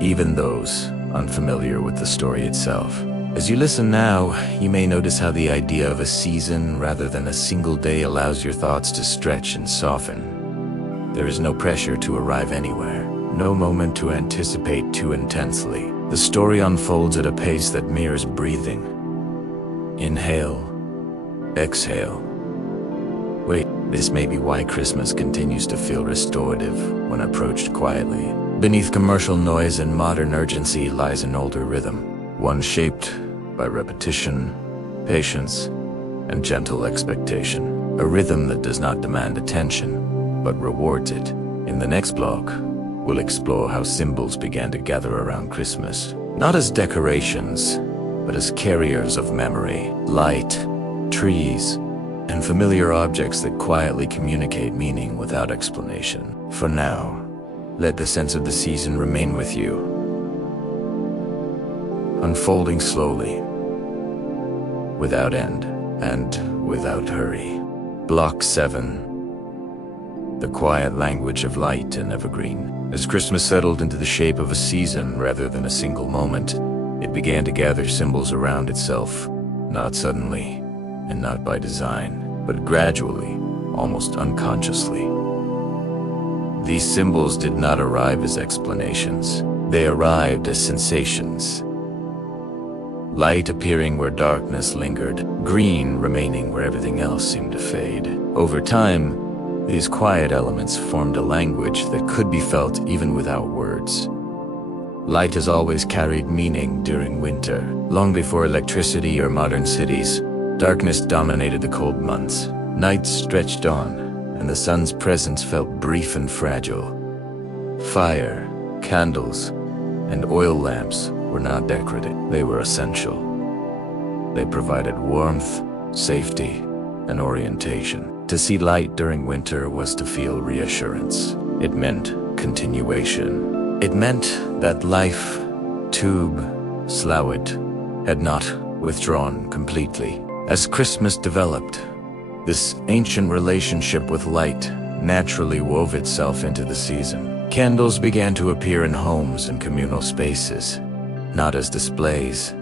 even those unfamiliar with the story itself. As you listen now, you may notice how the idea of a season rather than a single day allows your thoughts to stretch and soften. There is no pressure to arrive anywhere, no moment to anticipate too intensely. The story unfolds at a pace that mirrors breathing. Inhale, exhale. Wait, this may be why Christmas continues to feel restorative when approached quietly. Beneath commercial noise and modern urgency lies an older rhythm, one shaped by repetition, patience, and gentle expectation. A rhythm that does not demand attention, but rewards it. In the next blog, we'll explore how symbols began to gather around Christmas, not as decorations, but as carriers of memory, light, trees, and familiar objects that quietly communicate meaning without explanation. For now, let the sense of the season remain with you, unfolding slowly, without end, and without hurry. Block 7. The quiet language of light and evergreen. As Christmas settled into the shape of a season rather than a single moment, it began to gather symbols around itself, not suddenly, and not by design, but gradually, almost unconsciously. These symbols did not arrive as explanations. They arrived as sensations. Light appearing where darkness lingered, green remaining where everything else seemed to fade. Over time, these quiet elements formed a language that could be felt even without words. Light has always carried meaning during winter. Long before electricity or modern cities, darkness dominated the cold months. Nights stretched on, and the sun's presence felt brief and fragile. Fire, candles, and oil lamps were not decorative. They were essential. They provided warmth, safety, and orientation. To see light during winter was to feel reassurance. It meant continuation. It meant that life, tube, Slowit, had not withdrawn completely. As Christmas developed, this ancient relationship with light naturally wove itself into the season. Candles began to appear in homes and communal spaces, not as displays,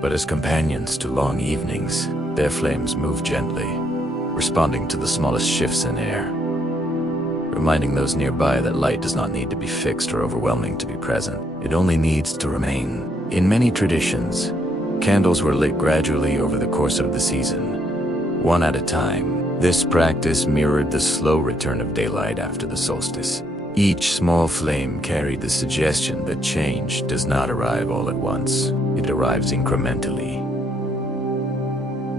but as companions to long evenings. Their flames moved gently, responding to the smallest shifts in air, reminding those nearby that light does not need to be fixed or overwhelming to be present. It only needs to remain. In many traditions, candles were lit gradually over the course of the season, one at a time. This practice mirrored the slow return of daylight after the solstice. Each small flame carried the suggestion that change does not arrive all at once. It arrives incrementally,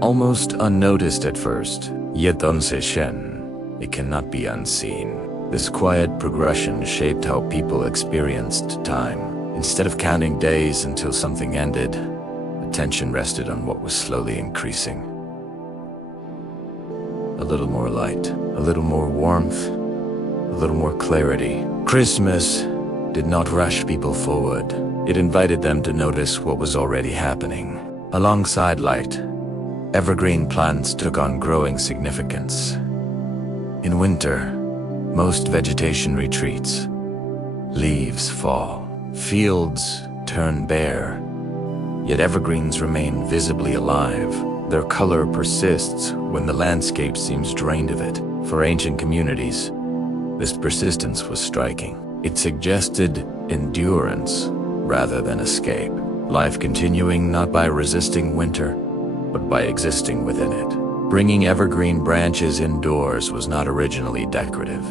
almost unnoticed at first, yet unseen. It cannot be unseen. This quiet progression shaped how people experienced time. Instead of counting days until something ended, attention rested on what was slowly increasing. A little more light, a little more warmth, a little more clarity. Christmas did not rush people forward. It invited them to notice what was already happening. Alongside light, evergreen plants took on growing significance. In winter, most vegetation retreats. Leaves fall, fields turn bare, yet evergreens remain visibly alive. Their color persists when the landscape seems drained of it. For ancient communities, this persistence was striking. It suggested endurance rather than escape. Life continuing not by resisting winter, but by existing within it. Bringing evergreen branches indoors was not originally decorative.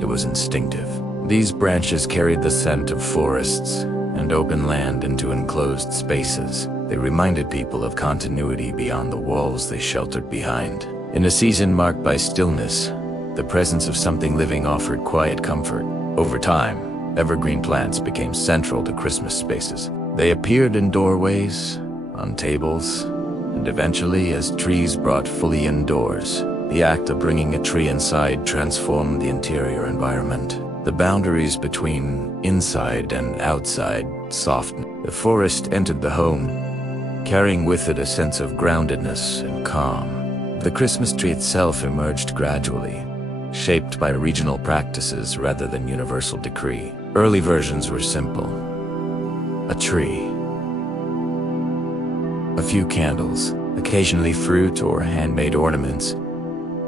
It was instinctive. These branches carried the scent of forests and open land into enclosed spaces. They reminded people of continuity beyond the walls they sheltered behind. In a season marked by stillness, the presence of something living offered quiet comfort. Over time, evergreen plants became central to Christmas spaces. They appeared in doorways, on tables, and eventually as trees brought fully indoors. The act of bringing a tree inside transformed the interior environment. The boundaries between inside and outside softened. The forest entered the home, carrying with it a sense of groundedness and calm. The Christmas tree itself emerged gradually, shaped by regional practices rather than universal decree. Early versions were simple. A tree, a few candles, occasionally fruit or handmade ornaments.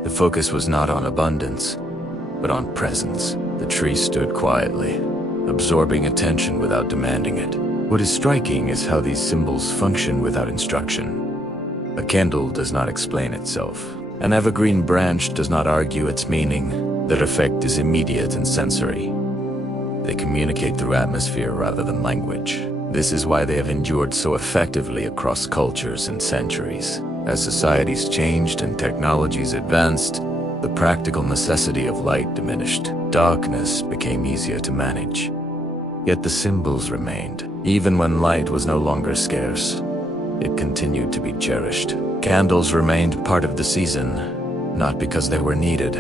The focus was not on abundance, but on presence. The tree stood quietly, absorbing attention without demanding it. What is striking is how these symbols function without instruction. A candle does not explain itself. An evergreen branch does not argue its meaning. Their effect is immediate and sensory. They communicate through atmosphere rather than language. This is why they have endured so effectively across cultures and centuries. As societies changed and technologies advanced, the practical necessity of light diminished. Darkness became easier to manage. Yet the symbols remained. Even when light was no longer scarce, it continued to be cherished. Candles remained part of the season, not because they were needed,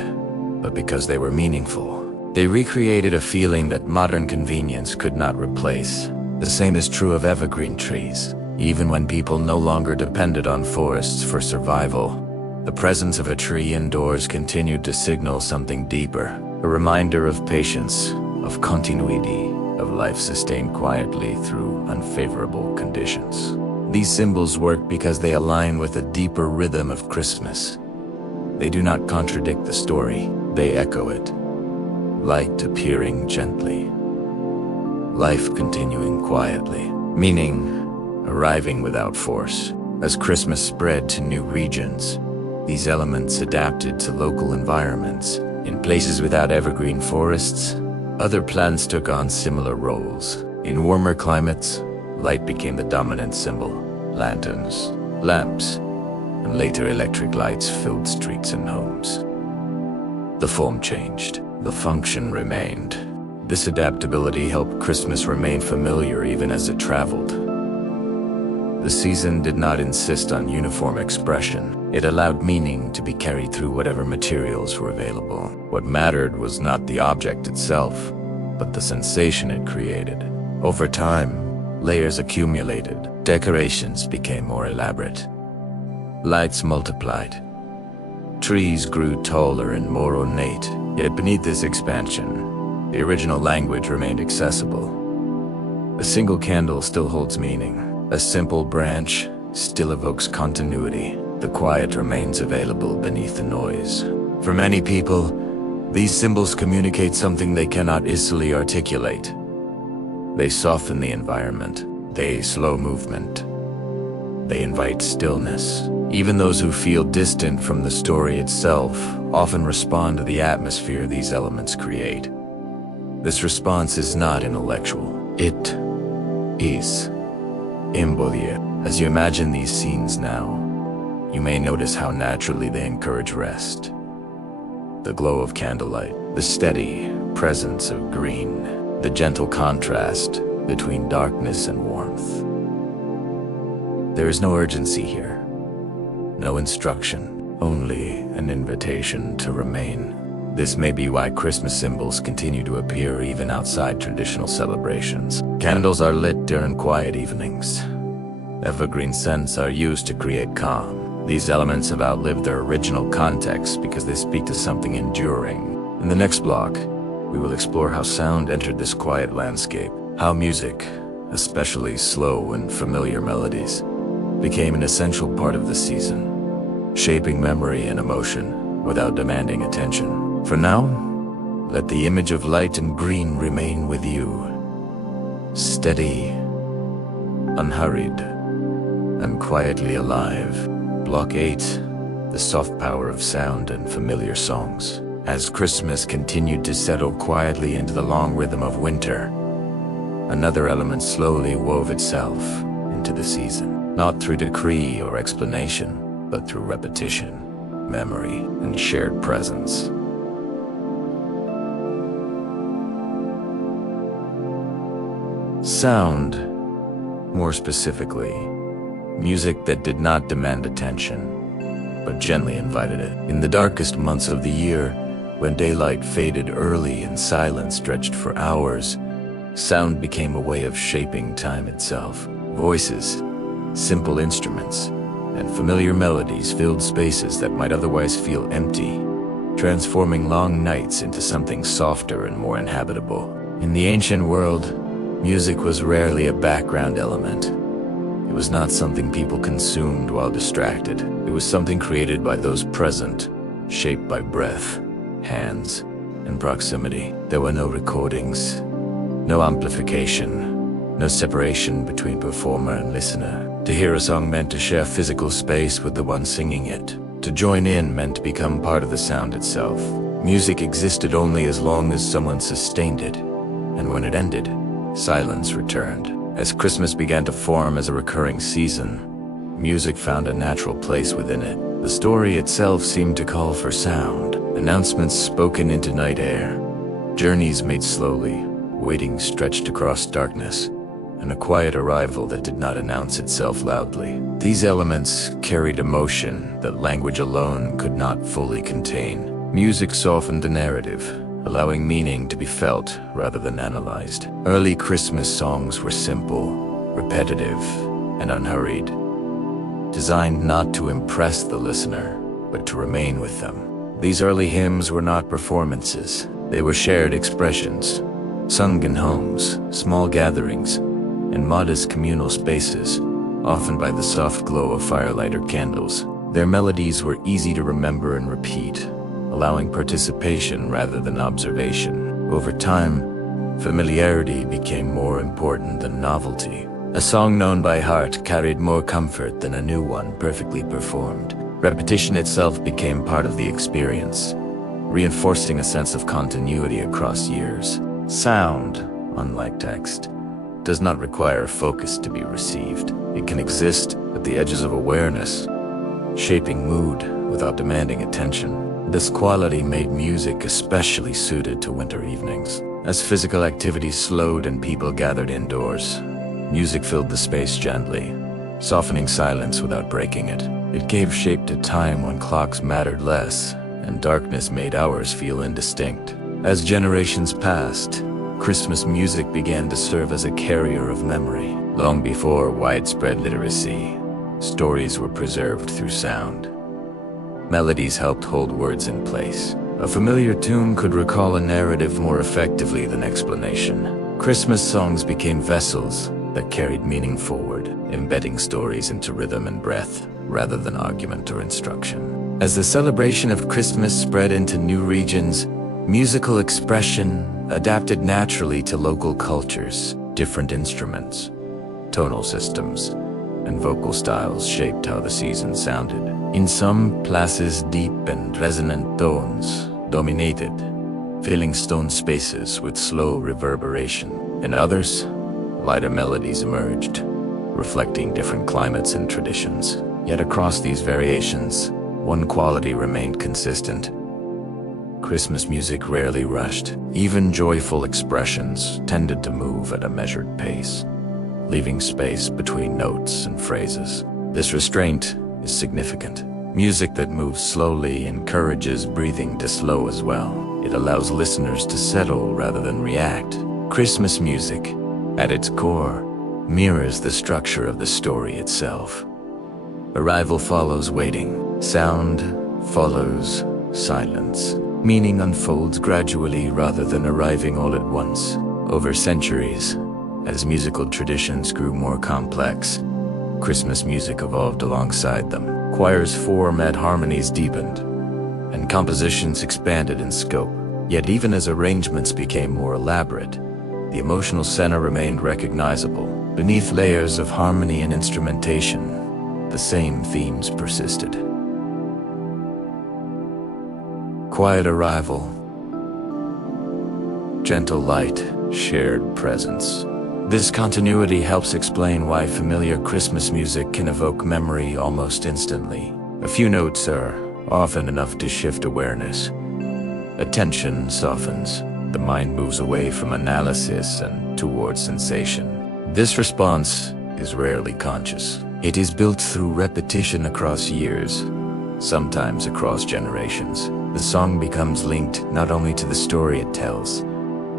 but because they were meaningful. They recreated a feeling that modern convenience could not replace. The same is true of evergreen trees. Even when people no longer depended on forests for survival, the presence of a tree indoors continued to signal something deeper, a reminder of patience, of continuity, of life sustained quietly through unfavorable conditions. These symbols work because they align with a deeper rhythm of Christmas. They do not contradict the story, they echo it. Light appearing gently, life continuing quietly, meaning arriving without force. As Christmas spread to new regions, these elements adapted to local environments. In places without evergreen forests, other plants took on similar roles. In warmer climates, light became the dominant symbol. Lanterns, lamps, and later electric lights filled streets and homes. The form changed, the function remained. This adaptability helped Christmas remain familiar even as it traveled. The season did not insist on uniform expression. It allowed meaning to be carried through whatever materials were available. What mattered was not the object itself, but the sensation it created. Over time, layers accumulated. Decorations became more elaborate. Lights multiplied. Trees grew taller and more ornate. Yet beneath this expansion, the original language remained accessible. A single candle still holds meaning. A simple branch still evokes continuity. The quiet remains available beneath the noise. For many people, these symbols communicate something they cannot easily articulate. They soften the environment. They slow movement. They invite stillness. Even those who feel distant from the story itself often respond to the atmosphere these elements create. This response is not intellectual. It is embodied. As you imagine these scenes now, you may notice how naturally they encourage rest. The glow of candlelight, the steady presence of green, the gentle contrast between darkness and warmth. There is no urgency here, no instruction, only an invitation to remain. This may be why Christmas symbols continue to appear even outside traditional celebrations. Candles are lit during quiet evenings. Evergreen scents are used to create calm. These elements have outlived their original context because they speak to something enduring. In the next block, we will explore how sound entered this quiet landscape, how music, especially slow and familiar melodies, became an essential part of the season, shaping memory and emotion without demanding attention. For now, let the image of light and green remain with you, steady, unhurried, and quietly alive. Block 8, the soft power of sound and familiar songs. As Christmas continued to settle quietly into the long rhythm of winter, another element slowly wove itself into the season, not through decree or explanation, but through repetition, memory, and shared presence. Sound, more specifically, music that did not demand attention, but gently invited it. In the darkest months of the year, when daylight faded early and silence stretched for hours, sound became a way of shaping time itself. Voices, simple instruments, and familiar melodies filled spaces that might otherwise feel empty, transforming long nights into something softer and more inhabitable. In the ancient world, music was rarely a background element. It was not something people consumed while distracted. It was something created by those present, shaped by breath, hands, and proximity. There were no recordings, no amplification, no separation between performer and listener. To hear a song meant to share physical space with the one singing it. To join in meant to become part of the sound itself. Music existed only as long as someone sustained it, and when it ended, silence returned. As Christmas began to form as a recurring season, music found a natural place within it. The story itself seemed to call for sound, announcements spoken into night air, journeys made slowly, waiting stretched across darkness, and a quiet arrival that did not announce itself loudly. These elements carried emotion that language alone could not fully contain. Music softened the narrative, allowing meaning to be felt rather than analyzed. Early Christmas songs were simple, repetitive, and unhurried, designed not to impress the listener, but to remain with them. These early hymns were not performances. They were shared expressions, sung in homes, small gatherings, and modest communal spaces, often by the soft glow of firelight or candles. Their melodies were easy to remember and repeat, allowing participation rather than observation. Over time, familiarity became more important than novelty. A song known by heart carried more comfort than a new one perfectly performed. Repetition itself became part of the experience, reinforcing a sense of continuity across years. Sound, unlike text, does not require focus to be received. It can exist at the edges of awareness, shaping mood without demanding attention. This quality made music especially suited to winter evenings. As physical activity slowed and people gathered indoors, music filled the space gently, softening silence without breaking it. It gave shape to time when clocks mattered less, and darkness made hours feel indistinct. As generations passed, Christmas music began to serve as a carrier of memory. Long before widespread literacy, stories were preserved through sound. Melodies helped hold words in place. A familiar tune could recall a narrative more effectively than explanation. Christmas songs became vessels that carried meaning forward, embedding stories into rhythm and breath, rather than argument or instruction. As the celebration of Christmas spread into new regions, musical expression adapted naturally to local cultures. Different instruments, tonal systems, and vocal styles shaped how the season sounded. In some places, deep and resonant tones dominated, filling stone spaces with slow reverberation. In others, lighter melodies emerged, reflecting different climates and traditions. Yet across these variations, one quality remained consistent. Christmas music rarely rushed. Even joyful expressions tended to move at a measured pace, leaving space between notes and phrases. This restraint is significant. Music that moves slowly encourages breathing to slow as well. It allows listeners to settle rather than react. Christmas music, at its core, mirrors the structure of the story itself. Arrival follows waiting. Sound follows silence. Meaning unfolds gradually rather than arriving all at once. Over centuries, as musical traditions grew more complex, Christmas music evolved alongside them. Choirs formed, harmonies deepened, and compositions expanded in scope. Yet even as arrangements became more elaborate, the emotional center remained recognizable. Beneath layers of harmony and instrumentation, the same themes persisted. Quiet arrival, gentle light, shared presence. This continuity helps explain why familiar Christmas music can evoke memory almost instantly. A few notes are often enough to shift awareness. Attention softens. The mind moves away from analysis and towards sensation. This response is rarely conscious. It is built through repetition across years, sometimes across generations. The song becomes linked not only to the story it tells,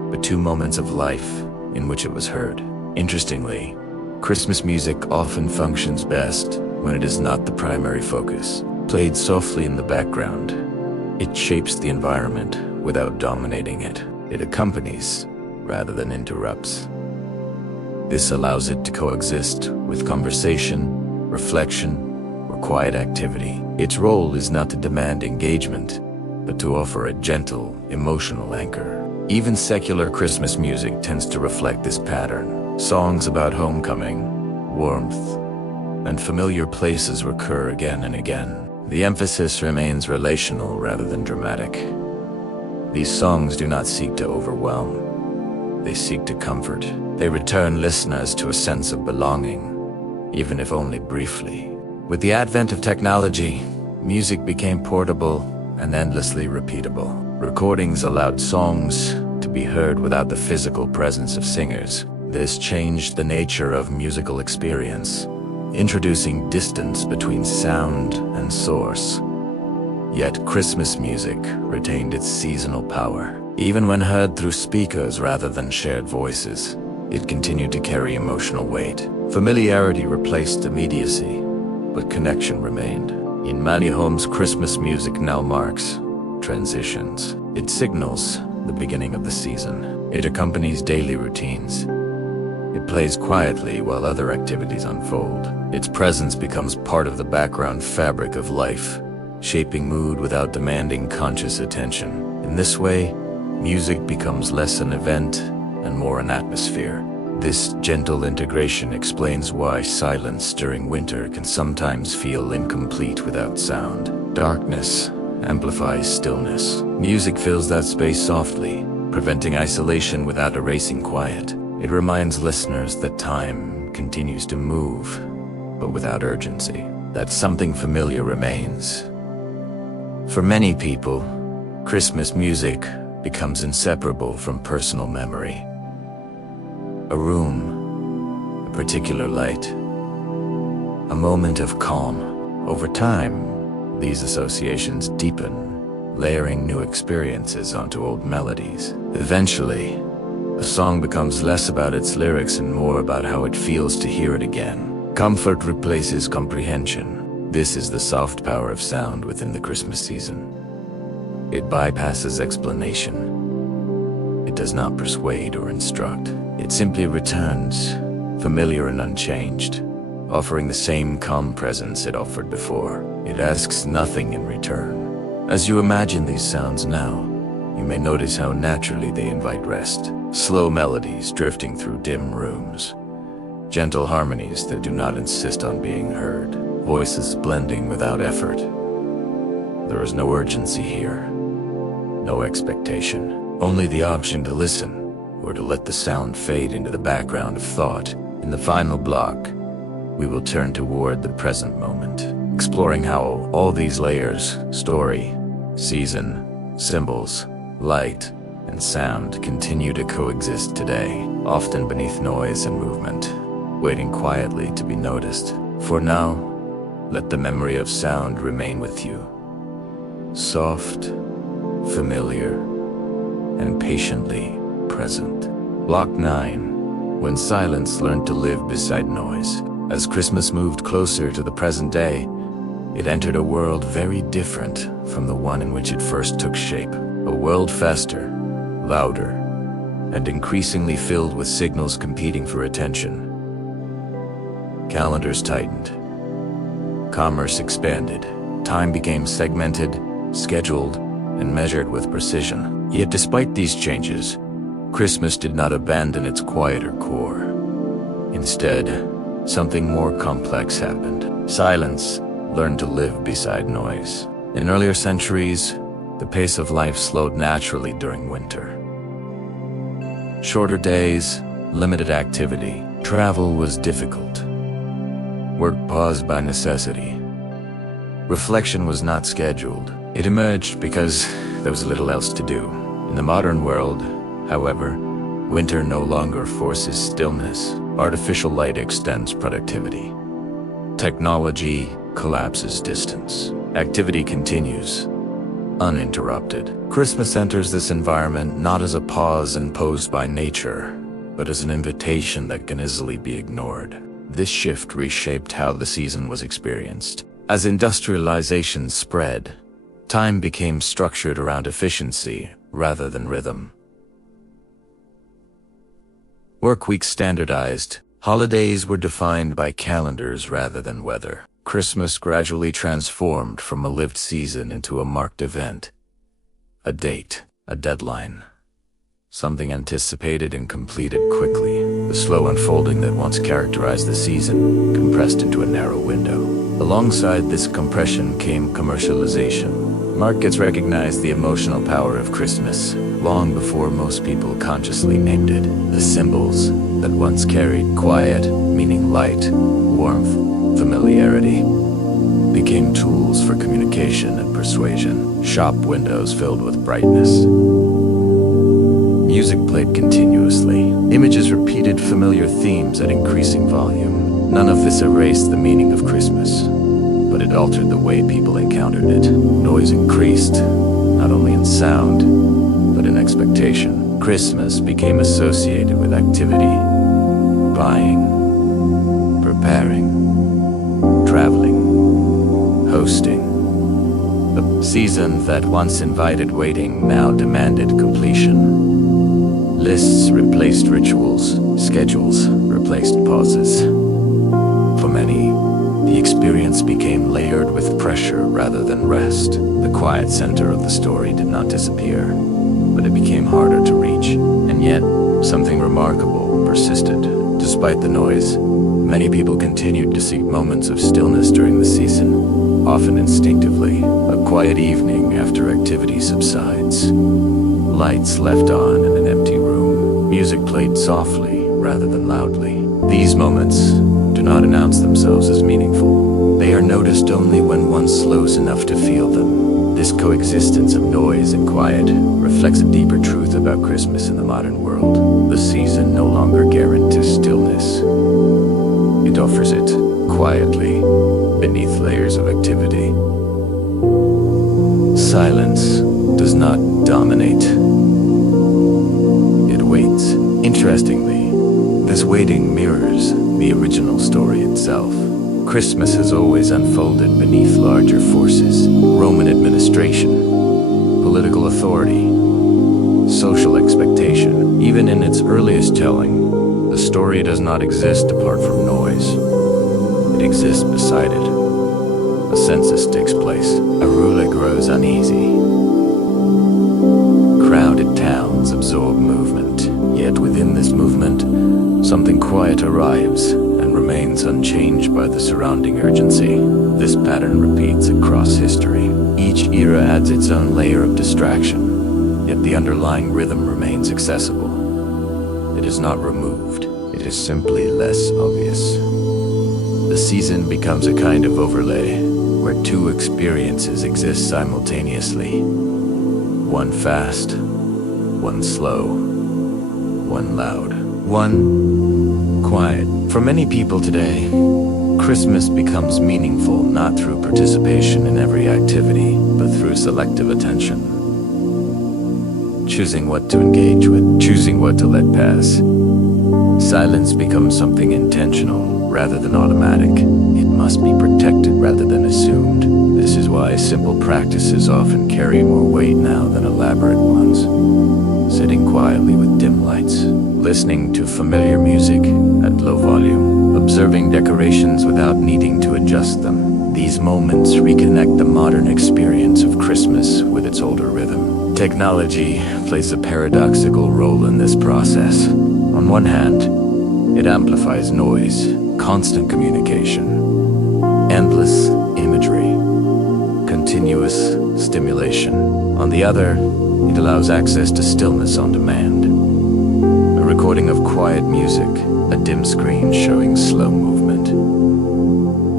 but to moments of life in which it was heard. Interestingly, Christmas music often functions best when it is not the primary focus. Played softly in the background, it shapes the environment without dominating it. It accompanies rather than interrupts. This allows it to coexist with conversation, reflection, or quiet activity. Its role is not to demand engagement, but to offer a gentle, emotional anchor. Even secular Christmas music tends to reflect this pattern. Songs about homecoming, warmth, and familiar places recur again and again. The emphasis remains relational rather than dramatic. These songs do not seek to overwhelm. They seek to comfort. They return listeners to a sense of belonging, even if only briefly. With the advent of technology, music became portable and endlessly repeatable. Recordings allowed songs to be heard without the physical presence of singers. This changed the nature of musical experience, introducing distance between sound and source. Yet Christmas music retained its seasonal power. Even when heard through speakers rather than shared voices, it continued to carry emotional weight. Familiarity replaced immediacy, but connection remained. In many homes, Christmas music now marks transitions. It signals the beginning of the season. It accompanies daily routines. It plays quietly while other activities unfold. Its presence becomes part of the background fabric of life, shaping mood without demanding conscious attention. In this way, music becomes less an event and more an atmosphere. This gentle integration explains why silence during winter can sometimes feel incomplete without sound. Darkness amplifies stillness. Music fills that space softly, preventing isolation without erasing quiet. It reminds listeners that time continues to move, but without urgency, that something familiar remains. For many people, Christmas music becomes inseparable from personal memory. A room, a particular light, a moment of calm. Over time, these associations deepen, layering new experiences onto old melodies. Eventually, a song becomes less about its lyrics and more about how it feels to hear it again. Comfort replaces comprehension. This is the soft power of sound within the Christmas season. It bypasses explanation. It does not persuade or instruct. It simply returns, familiar and unchanged, offering the same calm presence it offered before. It asks nothing in return. As you imagine these sounds now, you may notice how naturally they invite rest. Slow melodies drifting through dim rooms. Gentle harmonies that do not insist on being heard. Voices blending without effort. There is no urgency here. No expectation. Only the option to listen, or to let the sound fade into the background of thought. In the final block, we will turn toward the present moment, exploring how all these layers, story, season, symbols, light, and sound continue to coexist today, often beneath noise and movement, waiting quietly to be noticed. For now, let the memory of sound remain with you. Soft, familiar, and patiently present. Block 9. When silence learned to live beside noise. As Christmas moved closer to the present day, it entered a world very different from the one in which it first took shape. A world faster, louder, and increasingly filled with signals competing for attention. Calendars tightened. Commerce expanded. Time became segmented, scheduled, and measured with precision. Yet despite these changes, Christmas did not abandon its quieter core. Instead, something more complex happened. Silence learned to live beside noise. In earlier centuries, the pace of life slowed naturally during winter. Shorter days, limited activity. Travel was difficult. Work paused by necessity. Reflection was not scheduled. It emerged because there was little else to do. In the modern world, however, winter no longer forces stillness. Artificial light extends productivity. Technology collapses distance. Activity continues, uninterrupted. Christmas enters this environment not as a pause imposed by nature, but as an invitation that can easily be ignored. This shift reshaped how the season was experienced. As industrialization spread, time became structured around efficiency rather than rhythm. Work weeks standardized. Holidays were defined by calendars rather than weather. Christmas gradually transformed from a lived season into a marked event. A date, a deadline. Something anticipated and completed quickly. The slow unfolding that once characterized the season, compressed into a narrow window. Alongside this compression came commercialization. Markets recognized the emotional power of Christmas long before most people consciously named it. The symbols that once carried quiet, meaning light, warmth, familiarity, became tools for communication and persuasion. Shop windows filled with brightness. Music played continuously. Images repeated familiar themes at increasing volume. None of this erased the meaning of Christmas, but it altered the way people encountered it. Noise increased, not only in sound, but in expectation. Christmas became associated with activity, buying, preparing, traveling, hosting. The season that once invited waiting now demanded completion. Lists replaced rituals, schedules replaced pauses. For many, the experience became layered with pressure rather than rest. The quiet center of the story did not disappear, but it became harder to reach. And yet, something remarkable persisted. Despite the noise, many people continued to seek moments of stillness during the season, often instinctively. A quiet evening after activity subsides. Lights left on in an empty room. Music played softly rather than loudly. These moments do not announce themselves as meaningful. They are noticed only when one slows enough to feel them. This coexistence of noise and quiet reflects a deeper truth about Christmas in the modern world. The season no longer guarantees stillness. It offers it. quietly, beneath layers of activity. Silence does not dominate. It waits. Interestingly, this waiting mirrors the original story itself. Christmas has always unfolded beneath larger forces: Roman administration, political authority, social expectation. Even in its earliest telling, the story does not exist apart from noise. It exists beside it. A census takes place. A ruler grows uneasy. Crowded towns absorb movement. Yet within this movement, something quiet arrives and remains unchanged by the surrounding urgency. This pattern repeats across history. Each era adds its own layer of distraction, yet the underlying rhythm remains accessible. It is not removed. It is simply less obvious. The season becomes a kind of overlay, where two experiences exist simultaneously. One fast, one slow, one loud, one quiet. For many people today, Christmas becomes meaningful not through participation in every activity, but through selective attention. Choosing what to engage with, choosing what to let pass. Silence becomes something intentional rather than automatic. It must be protected rather than assumed. This is why simple practices often carry more weight now than elaborate ones. Sitting quietly with dim lights, listening to familiar music at low volume, observing decorations without needing to adjust them. These moments reconnect the modern experience of Christmas with its older rhythm. Technology plays a paradoxical role in this process. On one hand, it amplifies noise, constant communication, endless imagery, continuous stimulation. On the other, it allows access to stillness on demand. A recording of quiet music, a dim screen showing slow movement,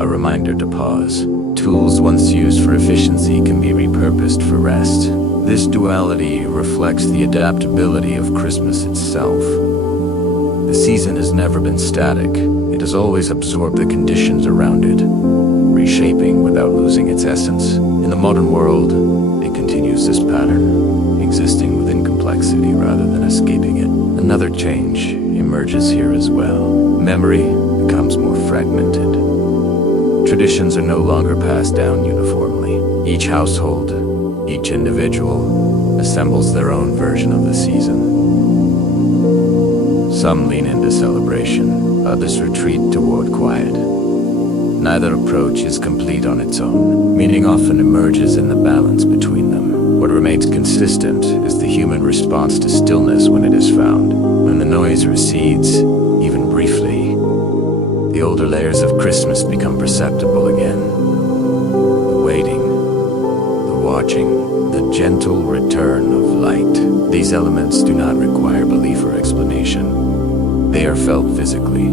a reminder to pause. Tools once used for efficiency can be repurposed for rest. This duality reflects the adaptability of Christmas itself. The season has never been static. It has always absorbed the conditions around it, reshaping without losing its essence. In the modern world, it continues this pattern, existing within complexity rather than escaping it. Another change emerges here as well. Memory becomes more fragmented. Traditions are no longer passed down uniformly. Each household, each individual, assembles their own version of the season. Some lean into celebration, others retreat toward quiet. Neither approach is complete on its own. Meaning often emerges in the balance between them. What remains consistent is the human response to stillness when it is found. When the noise recedes, even briefly, the older layers of Christmas become perceptible again. The waiting, the watching, the gentle return of light. These elements do not require belief or explanation. They are felt physically.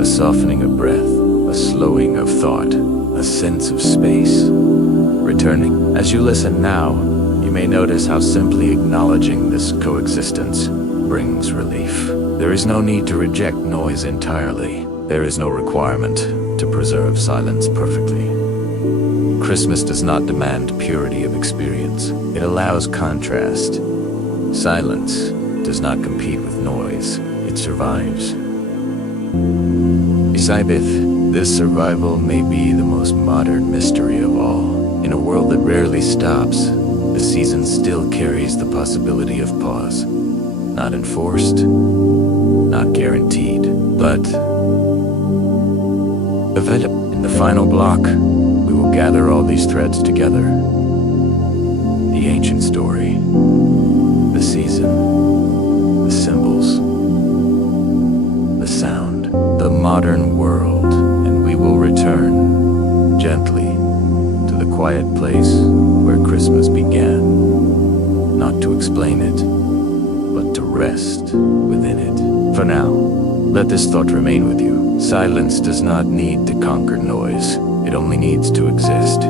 A softening of breath, a slowing of thought, a sense of space. Returning. As you listen now, you may notice how simply acknowledging this coexistence brings relief. There is no need to reject noise entirely. There is no requirement to preserve silence perfectly. Christmas does not demand purity of experience. It allows contrast. Silence does not compete with noise. It survives. Beside it, this survival may be the most modern mystery of all. In a world that rarely stops, the season still carries the possibility of pause. Not enforced, not guaranteed, but available. In the final block, we will gather all these threads together. The ancient story, the season, the symbols, the sound, the modern world, and we will return gently to the quiet place where Christmas began, not to explain it, but to rest within it. For now, let this thought remain with you. Silence does not need to conquer noise. It only needs to exist.